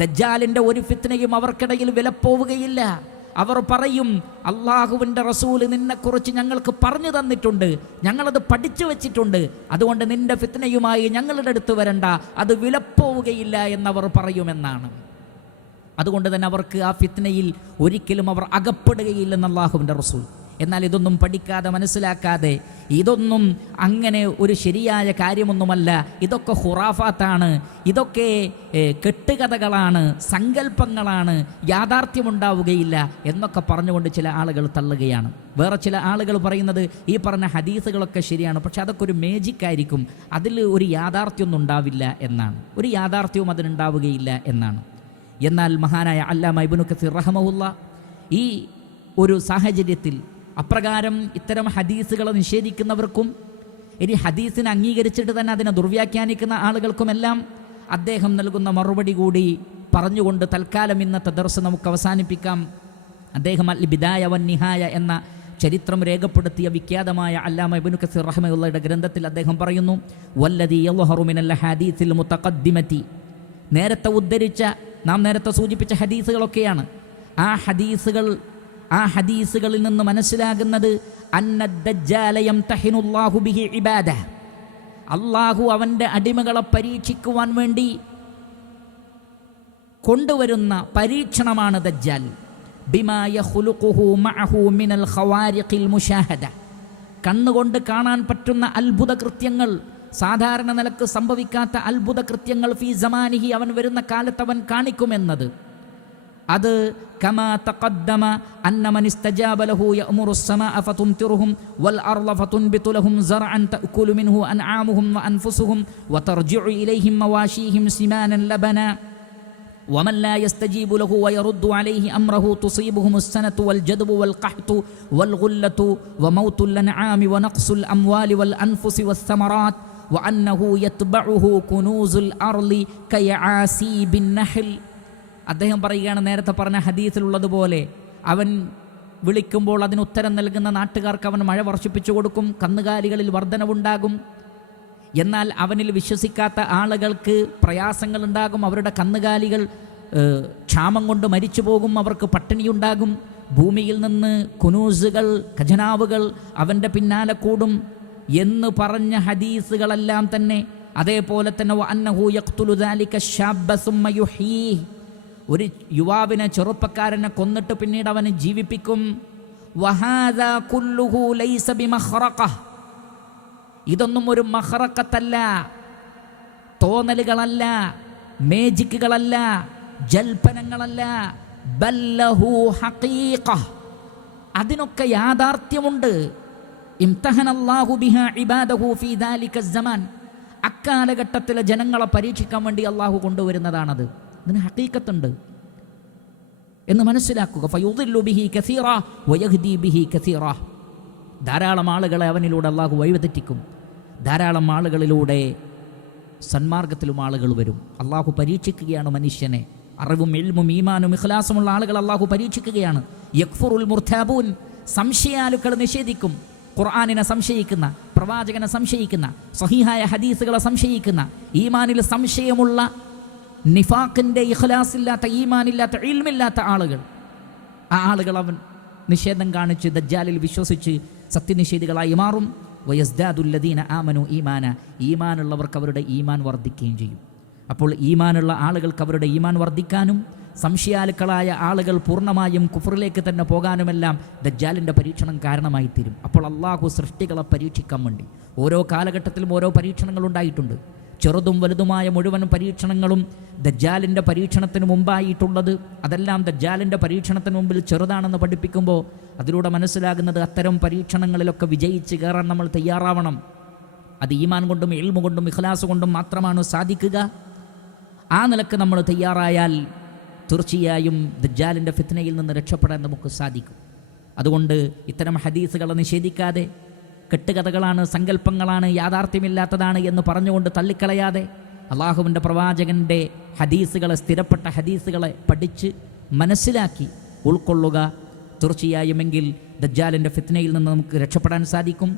ദജ്ജാലിൻ്റെ ഒരു ഫിത്നയും അവർക്കിടയിൽ വിലപ്പോവുകയില്ല. അവർ പറയും, അള്ളാഹുവിൻ്റെ റസൂൽ നിന്നെക്കുറിച്ച് ഞങ്ങൾക്ക് പറഞ്ഞു തന്നിട്ടുണ്ട്, ഞങ്ങളത് പഠിച്ചു വച്ചിട്ടുണ്ട്, അതുകൊണ്ട് നിന്റെ ഫിത്നയുമായി ഞങ്ങളുടെ അടുത്ത് വരണ്ട, അത് വിലപ്പോവുകയില്ല എന്നവർ പറയുമെന്നാണ്. അതുകൊണ്ട് തന്നെ അവർക്ക് ആ ഫിത്നയിൽ ഒരിക്കലും അവർ അകപ്പെടുകയില്ലെന്ന് അള്ളാഹുവിൻ്റെ റസൂൽ. എന്നാൽ ഇതൊന്നും പഠിക്കാതെ മനസ്സിലാക്കാതെ, ഇതൊന്നും അങ്ങനെ ഒരു ശരിയായ കാര്യമൊന്നുമല്ല, ഇതൊക്കെ ഖുറാഫാത്താണ്, ഇതൊക്കെ കെട്ടുകഥകളാണ്, സങ്കല്പങ്ങളാണ്, യാഥാർത്ഥ്യമുണ്ടാവുകയില്ല എന്നൊക്കെ പറഞ്ഞുകൊണ്ട് ചില ആളുകൾ തള്ളുകയാണ്. വേറെ ചില ആളുകൾ പറയുന്നത് ഈ പറഞ്ഞ ഹദീസുകളൊക്കെ ശരിയാണ്, പക്ഷെ അതൊക്കെ ഒരു മേജിക്കായിരിക്കും, അതിൽ ഒരു യാഥാർത്ഥ്യമൊന്നും ഉണ്ടാവില്ല എന്നാണ്, ഒരു യാഥാർത്ഥ്യവും അതിനുണ്ടാവുകയില്ല എന്നാണ്. എന്നാൽ മഹാനായ അല്ലാമ ഇബ്നു കസീർ റഹ്മഹുല്ല ഈ ഒരു സാഹചര്യത്തിൽ അപ്രകാരം ഇത്തരം ഹദീസുകളെ നിഷേധിക്കുന്നവർക്കും ഇനി ഹദീസിനെ അംഗീകരിച്ചിട്ട് തന്നെ അതിനെ ദുർവ്യാഖ്യാനിക്കുന്ന ആളുകൾക്കുമെല്ലാം അദ്ദേഹം നൽകുന്ന മറുപടി കൂടി പറഞ്ഞുകൊണ്ട് തൽക്കാലം ഇന്നത്തെ ദർസ് നമുക്ക് അവസാനിപ്പിക്കാം. അദ്ദേഹം അൽ ബിദായ വൻ നിഹായ എന്ന ചരിത്രം രേഖപ്പെടുത്തിയ വിഖ്യാതമായ അല്ലാമ ഇബ്നു കസീർ റഹ്മഹുള്ളയുടെ ഗ്രന്ഥത്തിൽ അദ്ദേഹം പറയുന്നു, വല്ലദീ യദ്ഹറു മിനൽ ഹദീസിൽ മുതഖദ്ദിമതി, നേരത്തെ ഉദ്ധരിച്ച നാം നേരത്തെ സൂചിപ്പിച്ച ഹദീസുകളൊക്കെയാണ്. ആ ഹദീസുകളിൽ നിന്ന് മനസ്സിലാകുന്നത് അന്ന ദജ്ജാല യംതഹിനുല്ലാഹു ബിഹി ഇബാദഹ്, അല്ലാഹു അവൻ്റെ അടിമകളെ പരീക്ഷിക്കുവാൻ വേണ്ടി കൊണ്ടുവരുന്ന പരീക്ഷണമാണ് ദജ്ജാൽ. ബിമാ യഖ്ലുഖുഹു മഅഹു മിനൽ ഖവാരിഖിൽ മുശാഹദ, കണ്ണുകൊണ്ട് കാണാൻ പറ്റുന്ന അത്ഭുത കൃത്യങ്ങൾ, സാധാരണ നിലക്ക് സംഭവിക്കാത്ത അത്ഭുത കൃത്യങ്ങൾ ഫീ സമാനിഹി, അവൻ വരുന്ന കാലത്ത് അവൻ കാണിക്കുമെന്നത്. അത് കമാ തഖദ്ദമ അന്ന മൻ ഇസ്തജാബ ലഹു യഅ്മുറു സ്സമാഅ ഫതുംതിറുഹും വൽ അർള ഫതുൻബിതു ലഹും സറഅൻ തഅകുലു മിൻഹു അൻആമുഹും വഅൻഫുസുഹും വതർജിഉ ഇലൈഹിം മവാശീഹിം സിമാനൻ ലബന ومن لا يستجيب له ويرد عليه أمره تصيبهم السنة والجدب والقحط والغلة وموت الأنعام ونقص الأموال والأنفس والثمرات وأنه يتبعه كنوز الأرض كيعاسيب النحل. അദ്ദേഹം പറയുകയാണ്, നേരത്തെ പറഞ്ഞ ഹദീസിലുള്ളതുപോലെ അവൻ വിളിക്കുമ്പോൾ അതിന് ഉത്തരം നൽകുന്ന നാട്ടുകാർക്ക് അവൻ മഴ വർഷിപ്പിച്ചു കൊടുക്കും, കന്നുകാലികളിൽ വർധനവുണ്ടാകും. എന്നാൽ അവനിൽ വിശ്വസിക്കാത്ത ആളുകൾക്ക് പ്രയാസങ്ങളുണ്ടാകും, അവരുടെ കന്നുകാലികൾ ക്ഷാമം കൊണ്ട് മരിച്ചു പോകും, അവർക്ക് പട്ടിണിയുണ്ടാകും. ഭൂമിയിൽ നിന്ന് കുനൂസുകൾ, ഖജനാവുകൾ അവൻ്റെ പിന്നാലെ കൂടും എന്ന് പറഞ്ഞ ഹദീസുകളെല്ലാം തന്നെ. അതേപോലെ തന്നെ വഅന്നഹു യഖ്തുലു ദാലിക ശാബ്ബ സുമ്മ യുഹീഹ്, ഒരു യുവാവിനെ, ചെറുപ്പക്കാരനെ കൊന്നിട്ട് പിന്നീട് അവനെ ജീവിപ്പിക്കും. വഹാദാ കുല്ലുഹു ലൈസ ബിമഖ്റഖഹ്, ഇതൊന്നും ഒരു മഖറഖത്തല്ല, തോന്നലുകളല്ല, മേജിക്കുകളല്ല, ജൽപ്പനങ്ങളല്ല. ബല്ലഹു ഹഖീഖഹ്, അതിനൊക്കെ യാഥാർത്ഥ്യമുണ്ട്. ഇംതഹനല്ലാഹു ബിഹാ ഇബാദഹു ഫീ ദാലിക സമാൻ, അക്കാലഘട്ടത്തിലെ ജനങ്ങളെ പരീക്ഷിക്കാൻ വേണ്ടി അള്ളാഹു കൊണ്ടുവരുന്നതാണത്. ഇതിന് ഹഖീഖത്തുണ്ട് എന്ന് മനസ്സിലാക്കുക. ഫയുദില്ലു ബിഹി കസീറ വയഹ്ദി ബിഹി കസീറ, ധാരാളം ആളുകളെ അവനിലൂടെ അള്ളാഹു വഴിതെറ്റിക്കും, ധാരാളം ആളുകളിലൂടെ സന്മാർഗത്തിലും ആളുകൾ വരും. അള്ളാഹു പരീക്ഷിക്കുകയാണ് മനുഷ്യനെ. അറിവും ഇൽമും ഈമാനും ഇഖ്ലാസുമുള്ള ആളുകൾ അള്ളാഹു പരീക്ഷിക്കുകയാണ്. യക്ഫുറുൽ മുർതാബൂൻ, സംശയാലുക്കൾ നിഷേധിക്കും. ഖുർആനിനെ സംശയിക്കുന്ന, പ്രവാചകനെ സംശയിക്കുന്ന, സഹീഹായ ഹദീസുകളെ സംശയിക്കുന്ന, ഈമാനിൽ സംശയമുള്ള, നിഫാഖിൻ്റെ ഇഖ്ലാസില്ലാത്ത, ഈമാനില്ലാത്ത, ഇൽമില്ലാത്ത ആളുകൾ, ആ ആളുകൾ അവൻ നിഷേധം കാണിച്ച് ദജ്ജാലിൽ വിശ്വസിച്ച് സത്യനിഷേധികളായി മാറും. വയസ്ദാദുല്ലദീന ആമനു ഈമാന, ഈമാനുള്ളവർക്ക് അവരുടെ ഈമാൻ വർദ്ധിക്കുകയും ചെയ്യും. അപ്പോൾ ഈമാനുള്ള ആളുകൾക്ക് അവരുടെ ഈമാൻ വർദ്ധിക്കാനും സംശയാലുക്കളായ ആളുകൾ പൂർണ്ണമായും കുഫറിലേക്ക് തന്നെ പോകാനുമെല്ലാം ദജ്ജാലിൻ്റെ പരീക്ഷണം കാരണമായി തീരും. അപ്പോൾ അള്ളാഹു സൃഷ്ടികളെ പരീക്ഷിക്കാൻ വേണ്ടി ഓരോ കാലഘട്ടത്തിലും ഓരോ പരീക്ഷണങ്ങൾ ഉണ്ടായിട്ടുണ്ട്. ചെറുതും വലുതുമായ മുഴുവൻ പരീക്ഷണങ്ങളും ദജ്ജാലിൻ്റെ പരീക്ഷണത്തിന് മുമ്പായിട്ടുള്ളത്. അതെല്ലാം ദജ്ജാലിൻ്റെ പരീക്ഷണത്തിന് മുമ്പിൽ ചെറുതാണെന്ന് പഠിപ്പിക്കുമ്പോൾ അതിലൂടെ മനസ്സിലാകുന്നത് അത്തരം പരീക്ഷണങ്ങളിലൊക്കെ വിജയിച്ച് കയറാൻ നമ്മൾ തയ്യാറാവണം. അത് ഈമാൻ കൊണ്ടും ഇൽമു കൊണ്ടും ഇഖ്ലാസ് കൊണ്ടും മാത്രമാണ് സാധിക്കുക. ആ നിലക്ക് നമ്മൾ തയ്യാറായാൽ തീർച്ചയായും ദജ്ജാലിൻ്റെ ഫിത്നയിൽ നിന്ന് രക്ഷപ്പെടാൻ നമുക്ക് സാധിക്കും. അതുകൊണ്ട് ഇത്തരം ഹദീസുകളെ നിഷേധിക്കാതെ, കെട്ടുകഥകളാണ്, സങ്കല്പങ്ങളാണ്, യാഥാർത്ഥ്യമില്ലാത്തതാണ് എന്ന് പറഞ്ഞുകൊണ്ട് തള്ളിക്കളയാതെ അള്ളാഹുവിൻ്റെ പ്രവാചകൻ്റെ ഹദീസുകളെ, സ്ഥിരപ്പെട്ട ഹദീസുകളെ പഠിച്ച് മനസ്സിലാക്കി ഉൾക്കൊള്ളുക. തീർച്ചയായുമെങ്കിൽ ദജ്ജാലിൻ്റെ ഫിത്നയിൽ നിന്ന് നമുക്ക് രക്ഷപ്പെടാൻ സാധിക്കും.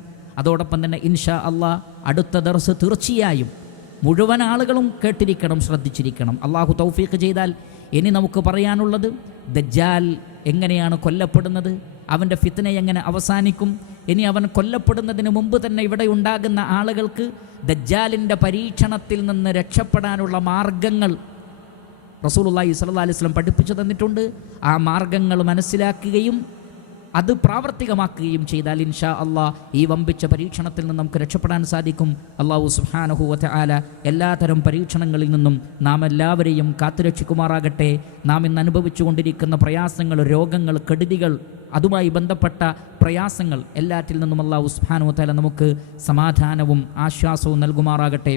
അതോടൊപ്പം തന്നെ ഇൻഷാ അള്ളാഹ് അടുത്ത ദർസ് തീർച്ചയായും മുഴുവൻ ആളുകളും കേട്ടിരിക്കണം, ശ്രദ്ധിച്ചിരിക്കണം. അള്ളാഹു തൗഫീഖ് ചെയ്താൽ ഇനി നമുക്ക് പറയാനുള്ളത് ദജ്ജാൽ എങ്ങനെയാണ് കൊല്ലപ്പെടുന്നത്, അവൻ്റെ ഫിത്ന എങ്ങനെ അവസാനിക്കും, ഇനി അവൻ കൊല്ലപ്പെടുന്നതിന് മുമ്പ് തന്നെ ഇവിടെ ഉണ്ടാകുന്ന ആളുകൾക്ക് ദജ്ജാലിൻ്റെ പരീക്ഷണത്തിൽ നിന്ന് രക്ഷപ്പെടാനുള്ള മാർഗങ്ങൾ റസൂലുള്ളാഹി സ്വല്ലല്ലാഹി അലൈഹി വസല്ലം പഠിപ്പിച്ചു തന്നിട്ടുണ്ട്. ആ മാർഗങ്ങൾ മനസ്സിലാക്കുകയും അത് പ്രാവർത്തികമാക്കുകയും ചെയ്താൽ ഇൻഷാ അള്ളാഹ് ഈ വമ്പിച്ച പരീക്ഷണത്തിൽ നിന്ന് നമുക്ക് രക്ഷപ്പെടാൻ സാധിക്കും. അല്ലാഹു സുബ്ഹാനഹു വ തആല എല്ലാത്തരം പരീക്ഷണങ്ങളിൽ നിന്നും നാം എല്ലാവരെയും കാത്തുരക്ഷിക്കുമാറാകട്ടെ. നാം ഇന്ന് അനുഭവിച്ചു കൊണ്ടിരിക്കുന്ന പ്രയാസങ്ങൾ, രോഗങ്ങൾ, കെടുതികൾ, അതുമായി ബന്ധപ്പെട്ട പ്രയാസങ്ങൾ എല്ലാറ്റിൽ നിന്നും അല്ലാഹു സുബ്ഹാനഹു വ തആല നമുക്ക് സമാധാനവും ആശ്വാസവും നൽകുമാറാകട്ടെ.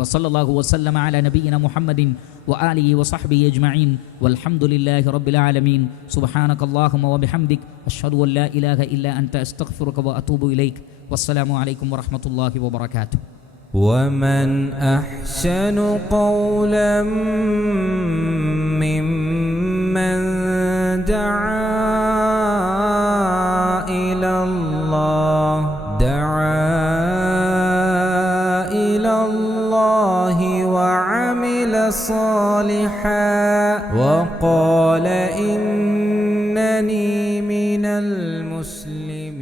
വസല്ലല്ലാഹു വസല്ലമ അലാ നബിയിന മുഹമ്മദിൻ വആലിഹി വസഹ്ബിഹി അജ്മഈൻ വൽഹംദുലില്ലാഹി റബ്ബിൽ ആലമീൻ സുബ്ഹാനകല്ലാഹുമ്മ വബിഹംദിക് അഷ്ഹദു അൻ ലാ ഇലാഹ ഇല്ലാ അൻത അസ്തഗ്ഫിറുക വഅതൂബു ഇലൈക് വസ്സലാമു അലൈക്കും വറഹ്മത്തുള്ളാഹി വബറകാതുഹു. ومن أحسن قولا ممن دعا إلى الله وعمل صالحا وقال إنني من المسلمين.